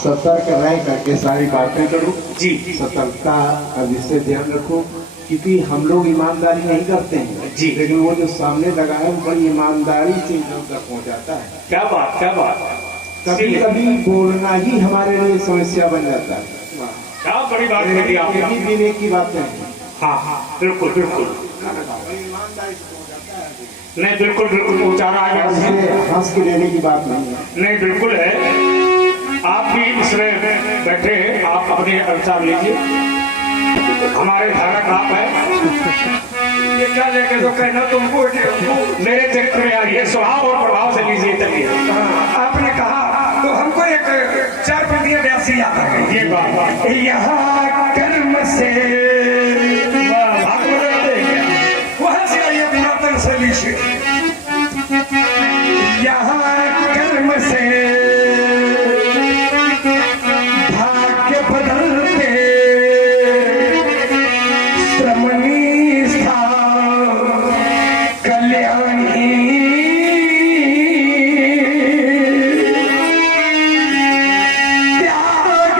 सतर्क रह करके सारी बातें करूं जी, सतर्कता का विषय ध्यान रखो, क्योंकि हम लोग ईमानदारी नहीं करते हैं जी, लेकिन वो जो सामने लगा है वो बड़ी ईमानदारी से इन लोग तक पहुंचाता है। क्या बात, क्या बात। कभी कभी बोलना ही हमारे लिए समस्या बन जाता है। क्या बड़ी बात कही आपने। विवेक की बातें हैं। हाँ हाँ, बिल्कुल बिल्कुल, ईमानदारी से पहुंचाता है। नहीं बिल्कुल बिल्कुल उचारा आ और गया। इसमें हंस के लेने की बात नहीं है। नहीं बिल्कुल है। आप भी इसमें बैठे, आप अपने अवसर लीजिए। हमारे धारक आप है। ये क्या लेके जो कहना तुमको मेरे चरित्र में आइए, स्वभाव और प्रभाव से लीजिए। चलिए, आपने कहा तो हमको एक 4 पंक्तियां व्यासी याद आ गई। ये बात यहाँ कर्म से वहां से आइए पुरातन शैली से। यहाँ कर्म से भाग्य बदलते श्रमणी था कल्याणी। त्याग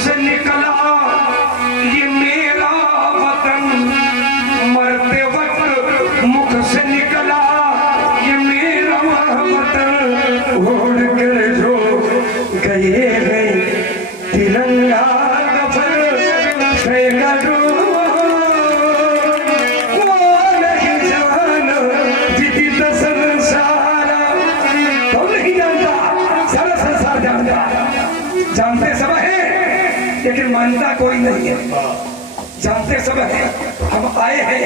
से निकला ये मेरा वतन, मरते वक्त मुख से निकला ये मेरा वतन, उड़ कर जो गए हैं तिरंगा कफन फेंका वो नहीं जाना विदित संसारा। तो नहीं जानता, सारा संसार जानता, जानते सब है लेकिन मानता कोई नहीं है। जानते सब है, हम आए हैं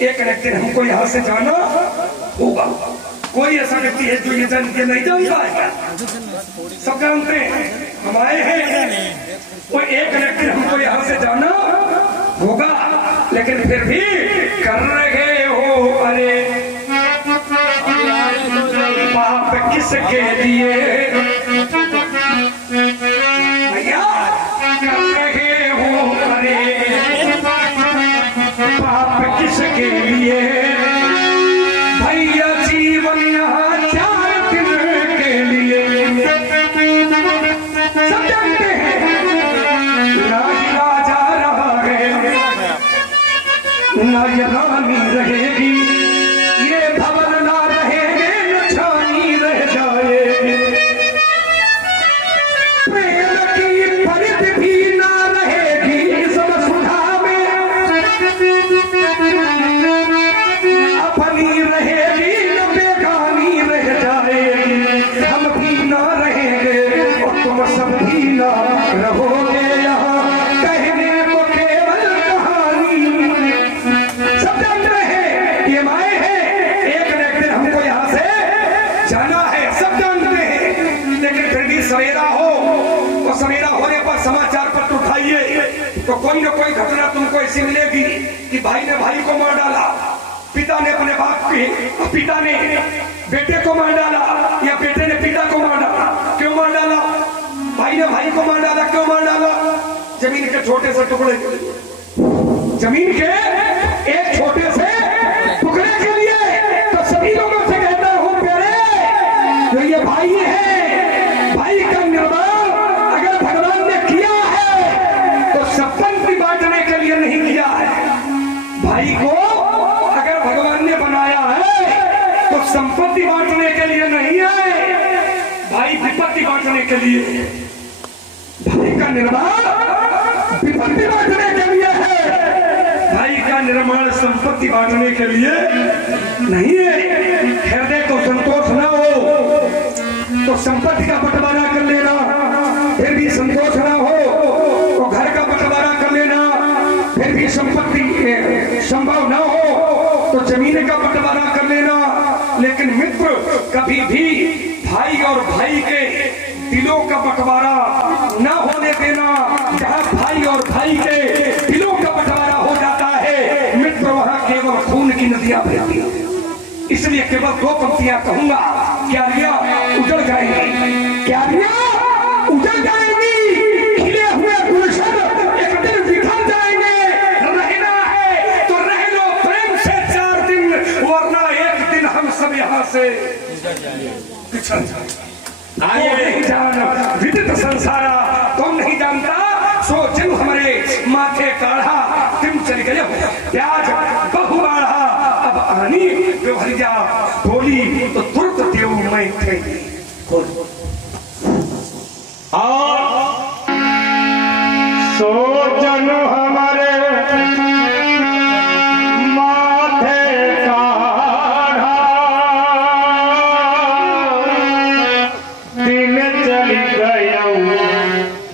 एक न एक दिन हमको यहाँ से जाना होगा। कोई ऐसा व्यक्ति है जो ये जान के नहीं जानता है? सब जानते हैं हम आए हैं, वो एक न एक दिन हमको यहाँ से जाना होगा। लेकिन फिर भी कर रहे हो अरे पाप किसके लिए भैया, कर रहे हो अरे पाप किसके लिए भैया, जीवन यहाँ 4 दिन के लिए। सब जानते हैं ना राजा रहा है ना ये रानी रहेगी, ये भवन ना रहेंगे न छानी रह जाए, प्रेम की परित भी ना रहेगी सब सुधा में, अपनी रहेगी न बेगानी रह जाएगी, हम भी ना रहेंगे और तुम सब भी ना रहोगे यहाँ, कहने को केवल कहानी। सब जान रहे हैं ये माए हैं, एक न एक दिन हमको यहाँ से जाना है, सब जानते हैं। लेकिन फिर भी सवेरा हो और सवेरा होने पर समाचार पत्र उठाइए तो कोई न कोई घटना तुमको ऐसी मिलेगी कि भाई ने भाई को मार डाला, पिता ने अपने बाप के, पिता ने बेटे को मार डाला या बेटे ने पिता को मार डाला। क्यों मार डाला? भाई ने भाई को मार डाला। क्यों मार डाला? जमीन के छोटे से टुकड़े के लिए, जमीन के एक छोटे से टुकड़े के लिए। तो सभी लोगों से कहता हूँ प्यारे, जो ये भाई है, भाई का निर्माण अगर भगवान ने किया है तो संपत्ति बांटने के लिए नहीं किया है। भाई को अगर भगवान ने बनाया है तो संपत्ति बांटने के लिए नहीं है, भाई विपत्ति बांटने के लिए। भाई का निर्माण विपत्ति बांटने के लिए है, भाई का निर्माण संपत्ति बांटने के लिए नहीं है। हृदय को संतोष ना हो तो संपत्ति का बंटवारा कर लेना, फिर भी संतोष ना हो तो घर का बंटवारा कर लेना, फिर भी संपत्ति संभव ना हो तो जमीन का बंटवारा कर लेना। लेकिन मित्र कभी भी भाई और भाई के दिलों का बंटवारा न होने देना। जहाँ भाई और भाई के दिलों का बंटवारा हो जाता है मित्र, वहाँ केवल खून की नदियां बहती हैं। इसलिए केवल 2 पंक्तियां कहूंगा, क्यारियां उजड़ जाएंगी, क्यारियां उजड़ जाएंगी, खिले हुए गुलशन एक दिन बिखर जाएंगे। रहना है तो रह लो प्रेम से 4 दिन, वरना एक दिन हम सब यहाँ से पिछड़ जाएंगे। आइए नहीं जान विदित संसारा, तुम नहीं जानता सो जिन हमारे माथे काढ़ा, तुम चल गए हो प्याज बहु बाढ़ा, अब आनी व्यवहारिया बोली तो तुरंत देव मैं थे। और सो जन हमारे माथे काढ़ा, दिन चली गया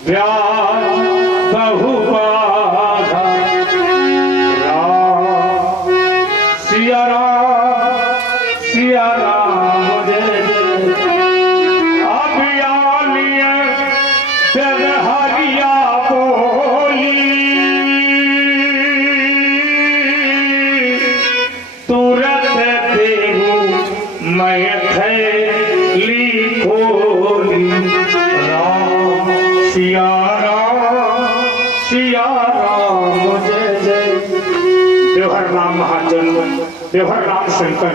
ब्याह बहु बाधा, राम सिया राम सिया राम जय अभियानिया हरिया बोली, तुरंत देहू मैं थैली खोली, राम सिया राम जय जय। देवहर राम महाजन, देवहर राम शंकर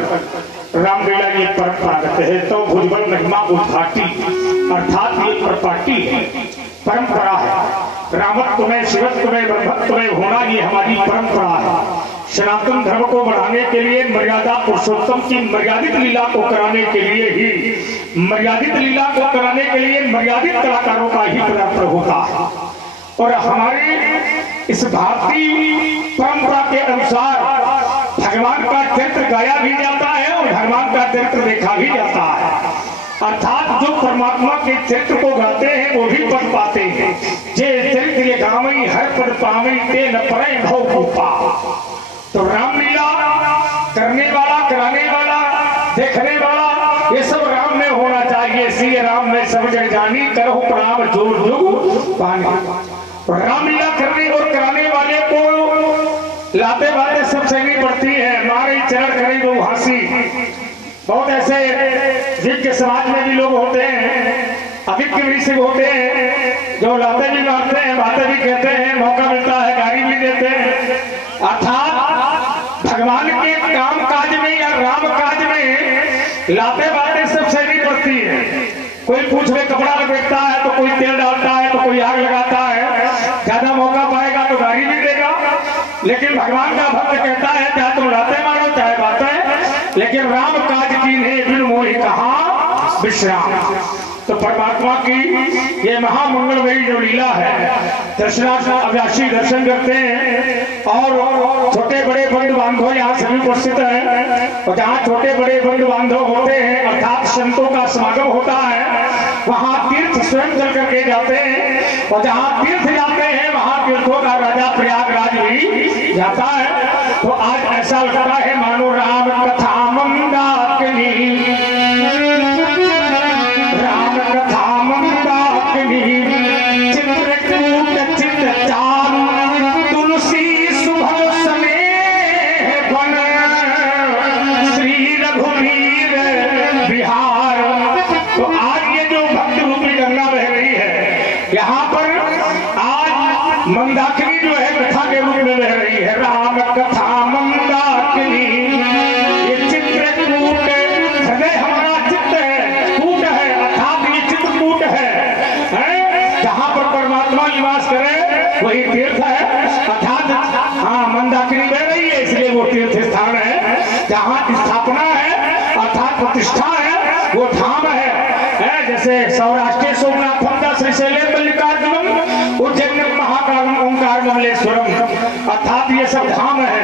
रामलीला ये परंपरागत है। तो भुजबल महिमा उद्घाटी अर्थात ये परपाटी परंपरा है। हमारी परंपरा है। सनातन धर्म को बढ़ाने के लिए मर्यादा पुरुषोत्तम की मर्यादित लीला को कराने के लिए ही मर्यादित लीला को कराने के लिए मर्यादित कलाकारों का ही पदार्पण होता है। और हमारी इस भारतीय परंपरा के अनुसार भगवान का चरित्र गाया भी जाता है और भगवान का चरित्र देखा भी जाता है। अर्थात जो परमात्मा के चरित्र को गाते हैं वो भी पद पाते हैं। जे चरित्र गावई हर पद पावई ते न परे भव भूपा। तो रामलीला करने वाला, कराने वाला, देखने वाला, ये सब राम में होना चाहिए। सीए राम में सब जग जानी, करहु प्रणाम जोर जुग पानी। रामलीला करने और कराने वाले को लाते बातें सब सहनी पड़ती है। मारे चरण करे वो हंसी। बहुत ऐसे जिनके समाज में भी लोग होते हैं, अधिक ऋषि होते हैं, जो लाते भी मारते हैं, बातें भी कहते हैं, मौका मिलता है गाली भी देते हैं। अर्थात भगवान के काम काज में या राम काज में लाते बातें सब सहनी पड़ती है। कोई पूछ में कपड़ा लपेटता है तो कोई तेल डालता है तो कोई आग लगाता है। ज्यादा मौका पाएगा तो गाली भी देगा। लेकिन भगवान का भक्त कहता है चाहे तुम लाते मारो चाहे बातें, लेकिन राम काज कीन्हे बिन मोहि कहा विश्राम। तो परमात्मा की ये महामंगलमयी जो लीला है, दर्शनार्थ अभिलाषी दर्शन करते हैं। और छोटे बड़े बंधु बांधव यहाँ सभी उपस्थित हैं। और जहाँ छोटे बड़े बंधु बांधव होते हैं अर्थात संतों का समागम होता है, वहाँ तीर्थ स्वयं चल करके जाते हैं। और जहाँ तीर्थ जाते हैं वहाँ तीर्थों का राजा प्रयागराज भी जाता है। तो आज ऐसा लगता है मानो राम कथा मंदाकिनी, राम कथा मंदाकिनी, चित्रकूट चित चारु, तुलसी सुभग स्नेह बन, श्री रघुवीर बिहार। तो आज ये जो भक्त रूपी गंगा बह रही है, यहाँ पर आज मंदाकिनी जो है कथा के रूप में बह रही है। राम कथा मंदाकिनी, ये चित्रकूट, हृदय हमारा चित्त है, कूट है, अर्थात ये चित्रकूट है, जहाँ पर परमात्मा निवास करे वही तीर्थ है। अर्थात हाँ मंदाकिनी बह रही है इसलिए वो तीर्थ स्थान है। जहाँ स्थापना है अर्थात प्रतिष्ठा है वो धाम है। जैसे सौराष्ट्र सोमनाथम का श्रीशैलम मल्लिकार्जुनम, उज्जैन महाकालम ओंकार ममलेश्वरम, अर्थात ये सब धाम है।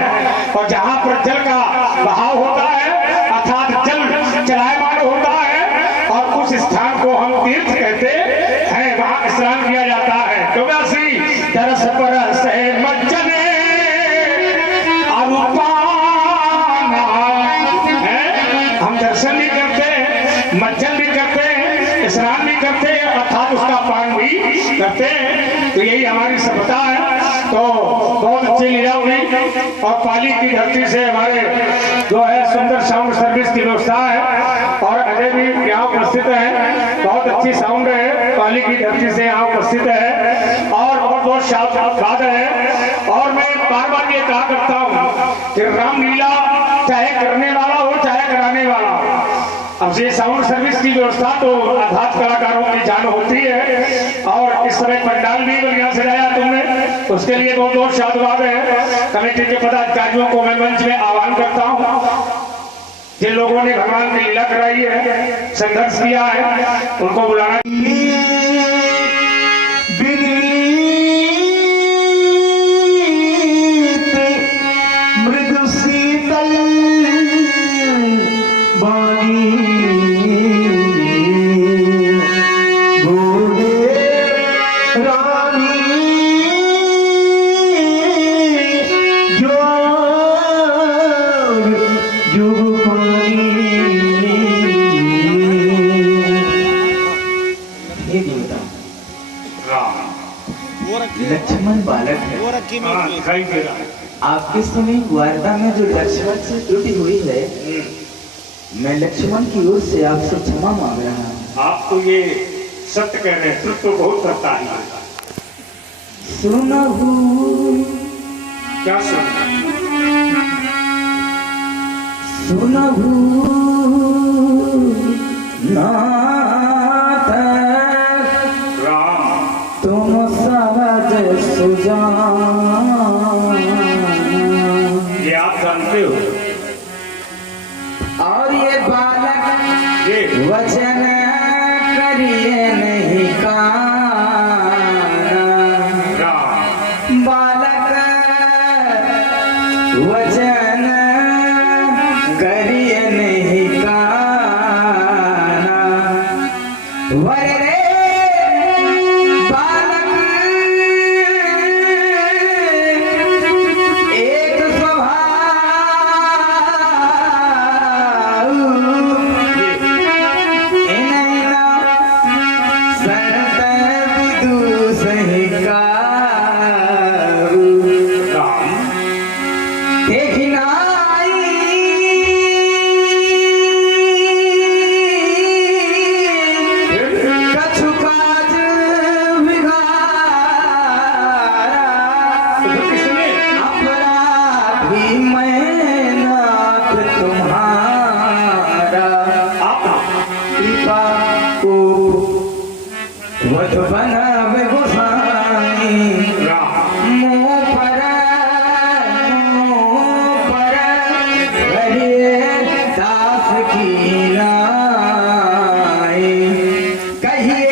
और जहाँ पर जल का बहाव होता है अर्थात जल चलायमान होता है और उस स्थान को हम तीर्थ कहते हैं। वहाँ स्नान किया जाता है। तो वैसी तरस पर से मज्जने अरूपाना, हम दर्शन भी करते हैं, मज्जन भी करते हैं, स्नान भी करते हैं, अर्थात उसका पान भी करते हैं। तो यही हमारी सभ्यता है। तो बहुत अच्छी लीला हुई। और पाली की धरती से हमारे जो है सुंदर साउंड सर्विस की व्यवस्था है और अजय भी यहाँ उपस्थित है। बहुत अच्छी साउंड है, पाली की धरती से यहाँ उपस्थित है और बहुत शाद है। और मैं बार बार ये कहा करता हूँ कि रामलीला चाहे करने वाला हो चाहे कराने वाला हो, अब ये साउंड सर्विस की व्यवस्था तो आधात कलाकारों की जान होती है। और इस समय पंडाल भी बढ़िया सजाया तुमने, उसके लिए बहुत बहुत साधुवाद है। कमेटी के पदाधिकारियों को मैं मंच में आह्वान करता हूँ। जिन लोगों ने भगवान की लीला कराई है, संघर्ष किया है, उनको बुलाना। मृदु शीतल वाणी लक्ष्मण बालक है। आपके समय वार्ता में जो लक्ष्मण से त्रुटि हुई है, मैं लक्ष्मण की ओर से आपसे क्षमा मांग रहा हूँ। आप तो ये सत्य कह रहे हैं, तो बहुत करता है। सुनहु क्या सुनहु नाथ तुम सहज सुजान, वध बनावे गोसाई मुँह पर हरिये दास की नाई कहिए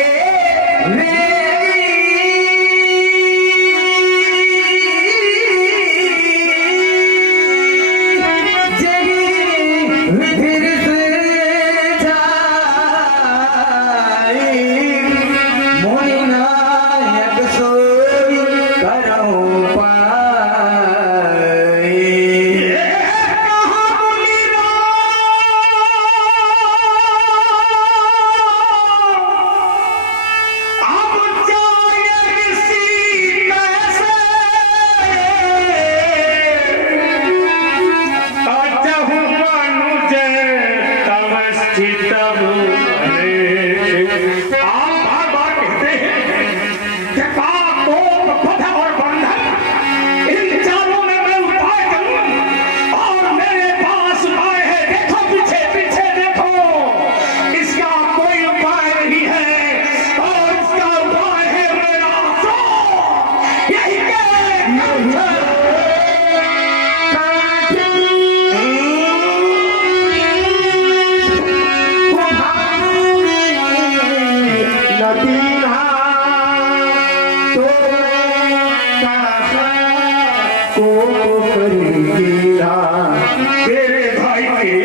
तेरे भाई के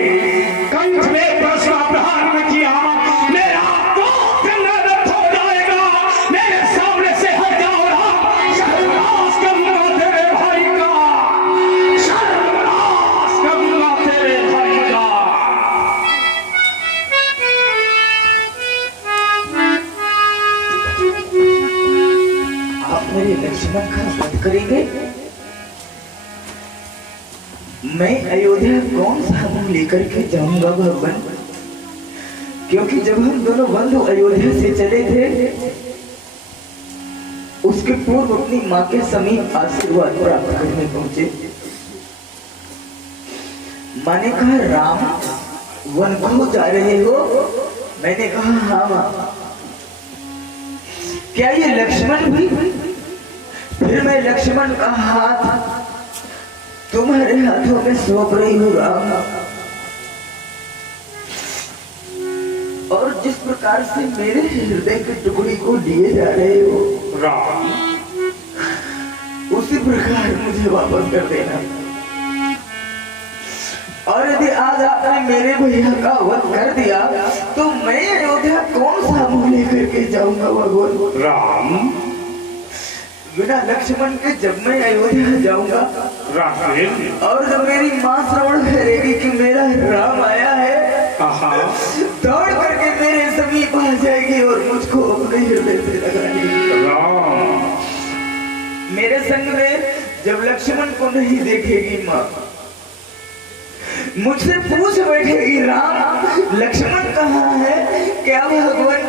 कंठ में प्रश्न प्रहार किया, मेरा कोप नरक हो जाएगा, मेरे सामने से हट जाओ ना, सर्वनाश करूंगा तेरे भाई का, सर्वनाश करूंगा तेरे भाई का। आप मेरे लक्ष्मण का वध करेंगे? मैं अयोध्या कौन सा मुंह लेकर के जाऊंगा भगवान? क्योंकि जब हम दोनों बंधु अयोध्या से चले थे, उसके पूर्व अपनी माँ के समीप आशीर्वाद प्राप्त करने पहुंचे। माँ ने कहा राम वन को जा रहे हो? मैंने कहा हाँ माँ। क्या ये लक्ष्मण भी? फिर मैं लक्ष्मण का हाथ तुम्हारे हाथों में सौंप रही हूँ राम। और जिस प्रकार से मेरे हृदय के टुकड़ी को लिए जा रहे हो राम, उसी प्रकार मुझे वापस कर देना। और यदि आज आपने मेरे भैया का वध कर दिया तो मैं अयोध्या कौन सा मुंह लेकर के जाऊंगा भगवान? राम, बिना लक्ष्मण के जब मैं अयोध्या जाऊंगा राम, और जब मेरी माँ श्रवण करेगी कि मेरा राम आया है, दौड़ करके मेरे समीप आ जाएगी और मुझको अपने हृदय से लगाएगी। राम, मेरे संग में जब लक्ष्मण को नहीं देखेगी माँ, मुझसे पूछ बैठेगी राम लक्ष्मण कहाँ है? क्या भगवान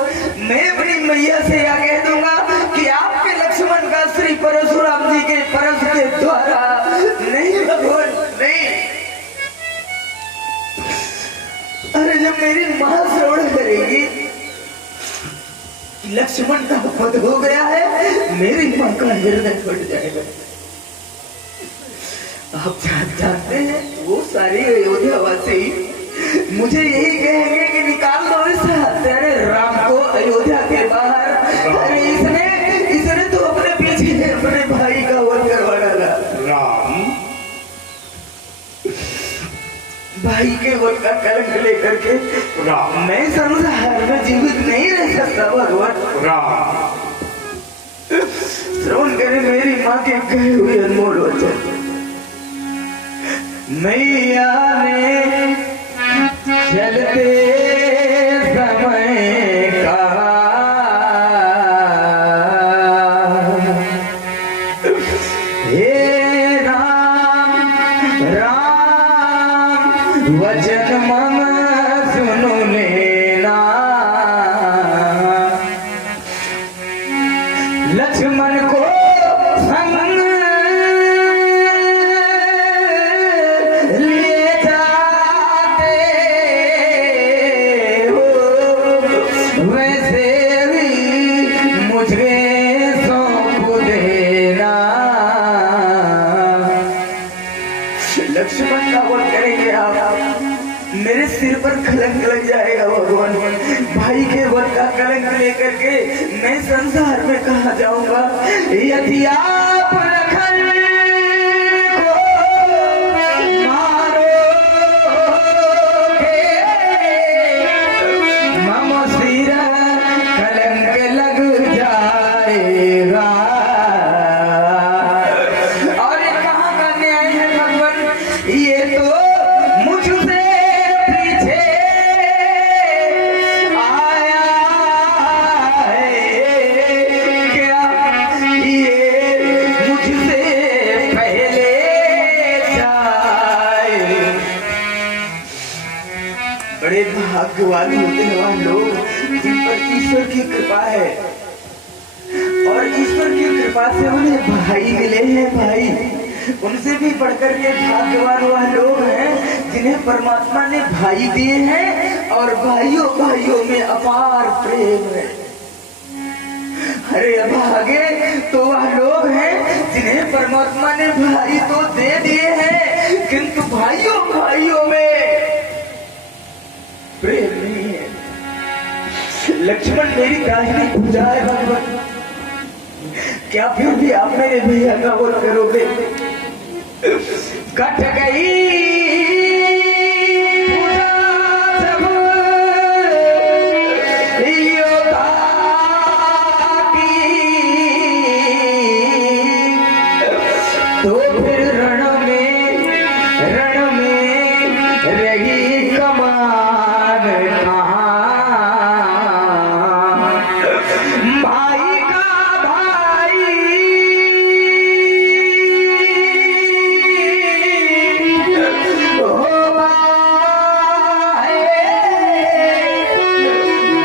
मैं अपनी मैया से यह कह दूंगा कि आपके लक्ष्मण का श्री परशुराम जी के परश के द्वारा नहीं भगवान नहीं। अरे जब मेरी माँ श्रवण करेगी लक्ष्मण का वध हो गया है, मेरी माँ का हृदय फट जाएगा। आप जानते हैं वो सारी अयोध्यावासी मुझे यही कहेंगे कि निकाल दो इस हत्यारे राम को अयोध्या के बाहर। अरे इसने तो अपने पीछे अपने भाई का वध करवा डाला। राम, भाई के वध का कलंक लेकर के राम, मैं संसार में जीवित नहीं रह सकता भगवान। राम, श्रवण करें मेरी माँ के कहे हुए अनमोल वचन। मैया ने चलते समय कहा हे राम राम वचन मम सुनो लेना। लक्ष्मण को संग लिए जाते पर कलंक लग जाएगा भगवान। भाई के वध का कलंक लेकर के मैं संसार में कहाँ जाऊंगा। यदि आप लखन को मारोगे मम सिर कलंक लग जाएगा। और ये कहाँ का न्याय है भगवान? ये तो मुझसे पीछे आया है क्या? ये मुझसे पहले जाए। बड़े भाग्यवान होते हैं वह लोग जिन पर ईश्वर की कृपा है और ईश्वर की कृपा से उन्हें भाई मिले हैं। भाई उनसे भी बढ़कर के भाग्यवान वह लोग हैं जिन्हें परमात्मा ने भाई दिए हैं और भाइयों भाइयों में अपार प्रेम है। अरे अभागे तो वह लोग हैं जिन्हें परमात्मा ने भाई तो दे दिए हैं किंतु भाइयों भाइयों में प्रेम नहीं है। लक्ष्मण मेरी दाहिनी भुजा है भगवान, क्या फिर भी आप मेरे भैया का वध करोगे? कट गई भुजा जब योद्धा की, तो फिर रण में रही कमान कहाँ? भाई का भाई होगा है,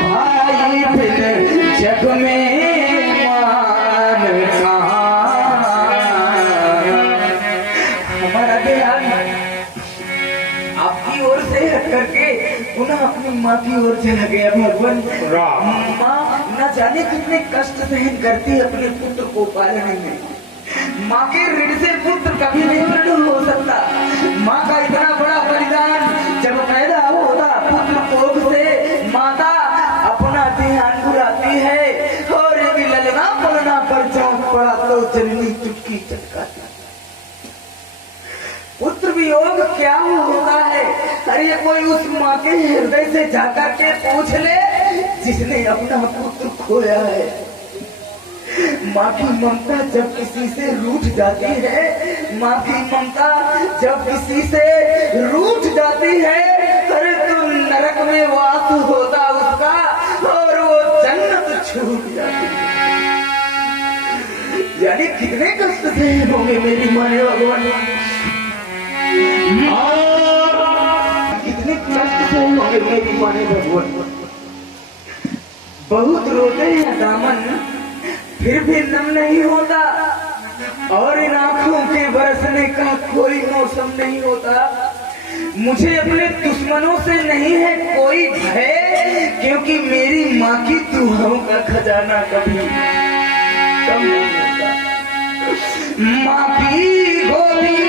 भाई फिर जग में मान कहाँ? हमारा ध्यान आपकी ओर से हट करके पुनः अपनी माँ की ओर चला गया भगवान। माँ न जाने कितने कष्ट सहन करती है अपने पुत्र को पालने में। माँ के ऋण से पुत्र कभी नहीं ऋण हो सकता। माँ का इतना बड़ा बलिदान जब पैदा होता पुत्र कोख से माता अपना ध्यान बुलाती है और यदि ललना पलना पर चौंक पड़ा तो जननी चुटकी चटकाती। पुत्र वियोग क्या होता है? अरे कोई उस माँ के हृदय से जाकर के पूछ ले जिसने अपना पुत्र खोया है। माँ की ममता जब किसी से रूठ जाती है, माँ की ममता जब किसी से रूठ जाती है, अरे तो नरक में वास होता उसका और वो जन्नत छूट जाती है। यानी कितने कष्ट से होंगे मेरी माँ ने भगवान, कितने कष्ट से होंगे मेरी माँ ने भगवान। बहुत रोते हैं दामन फिर भी नम नहीं होता और इन आंखों के बरसने का कोई मौसम नहीं होता। मुझे अपने दुश्मनों से नहीं है कोई भय, क्योंकि मेरी माँ की दुआओं का खजाना कभी कम नहीं होता। माँ की गोदी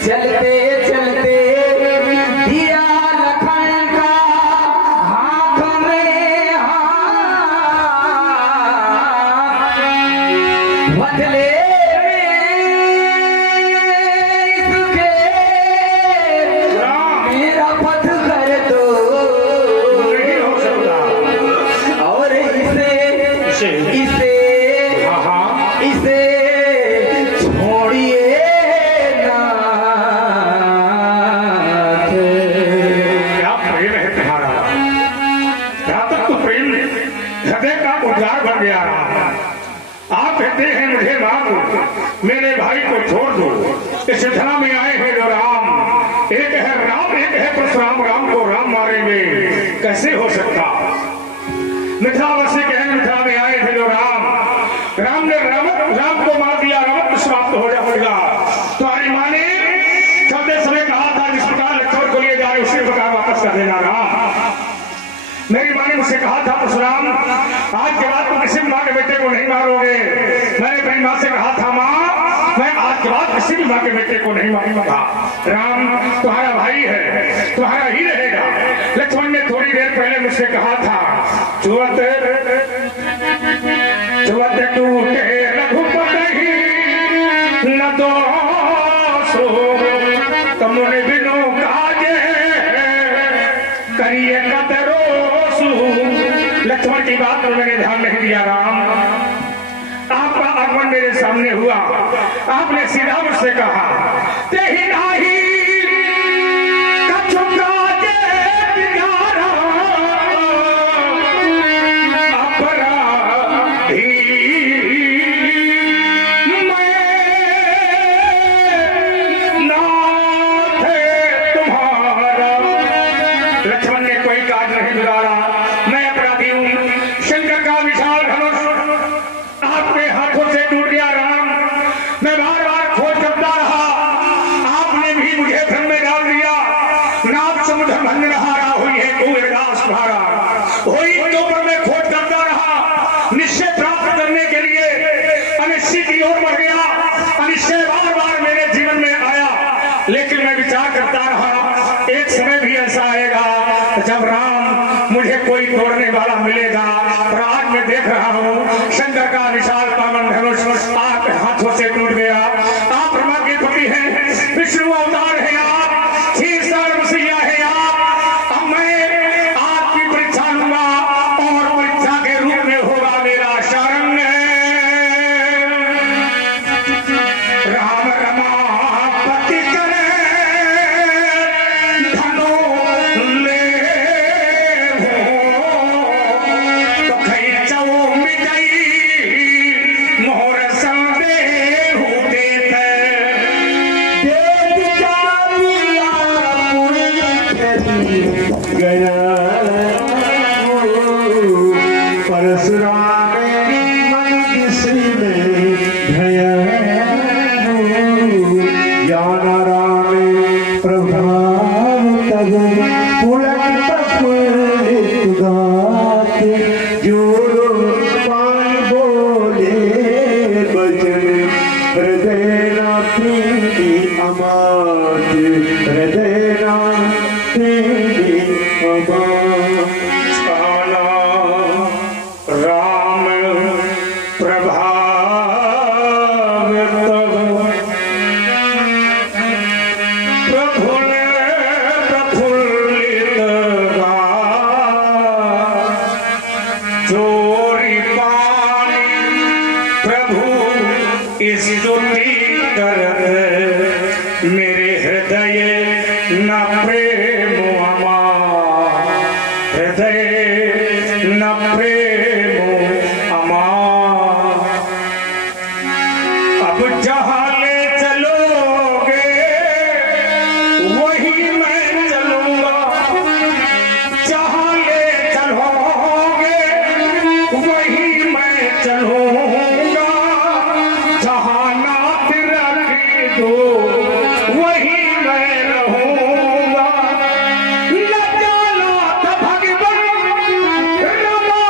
चलते चलते दिया लखन का हाथ में हृदय का उद्धार बन गया राम। आप कहते हैं मुझे मार मेरे भाई को छोड़ दो। इस धरा में आए हैं जो राम, एक है राम एक है परशुराम, राम को राम मारेंगे कैसे हो सकता। मिथिलावासी कहें मिथिला में आए थे जो राम ने राम को मार दिया, रावण समाप्त हो जाएगा। तो हमारी माँ ने चलते समय कहा था जिस प्रकार लक्ष्मण को लिए जा रहे उसी प्रकार वापस कर देना राम। मेरी माँ ने मुझसे कहा था परशुराम आज के बाद तुम किसी भी माँ के बेटे को नहीं मारोगे। मैंने अपनी माँ से कहा था माँ मैं आज के बाद किसी भी माँ के बेटे को नहीं मारूंगा। राम तुम्हारा भाई है, तुम्हारा ही रहेगा। लक्ष्मण ने थोड़ी देर पहले मुझसे कहा था चुवत टूटे रघुपति न दोषो तुमने बिनु काजे करिए कतरोसु। लक्ष्मण की बात पर मैंने ध्यान नहीं दिया राम। आपका आगमन मेरे सामने हुआ, आपने सीधा मुझसे कहा तेहि नाही कछु काजे बिगाड़ा अपराधी मैं नाथ तुम्हारा। लक्ष्मण ने कोई काज नहीं बिगाड़ा, मैं अपराधी हूँ। शंकर का विशाल धनुष आपके हाथों से टूट गया राम। मैं बार बार खोज करता रहा, आपने भी मुझे भ्रम में डाल दिया। नाथ समुद्र भंग नहारा हुई है कुदास भारा हुई तो पर मैं खोज करता रहा निश्चय प्राप्त करने के लिए। अनिश्चित की ओर बढ़ गया, अनिश्चय बार बार मेरे जीवन में आया, लेकिन मैं विचार करता रहा एक समय भी ऐसा आएगा जब राम मुझे कोई तोड़ने वाला मिलेगा। और आज मैं देख रहा हूँ शंकर का विशाल पावन धनुष आपके हाथों से टूट गया। आप ब्रह्मा के पति हैं, विष्णु अवतार है आप, क्षीरसागर मसीहा है आप। अब मैं आपकी परीक्षा लूंगा और परीक्षा के रूप में होगा मेरा शरण। राम रमापति करे धनु ले तो खई चौ मिटई मोहर संदेह देत परशुराम मन किसी में भया ज्ञान राम प्रभाव तब पुलक तपुदात जोड़ो पानी बोले बचन हृदय ना प्रीति अमात हृदय ना प्रीति अमात। राम प्रभाव तब प्रफुल्लित चोरी पानी प्रभु स्तुति करत मेरे हृदय न प्रेम अमा हृदय न प्रेम अमा। अब जहाँ ले चलोगे वही मैं चलूंगा, जहाँ ले चलोगे वही मैं चलूंगा। जहाँ नाथ रख दो वही मैं रहूंगा। न जाना था भगवान रमा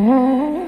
है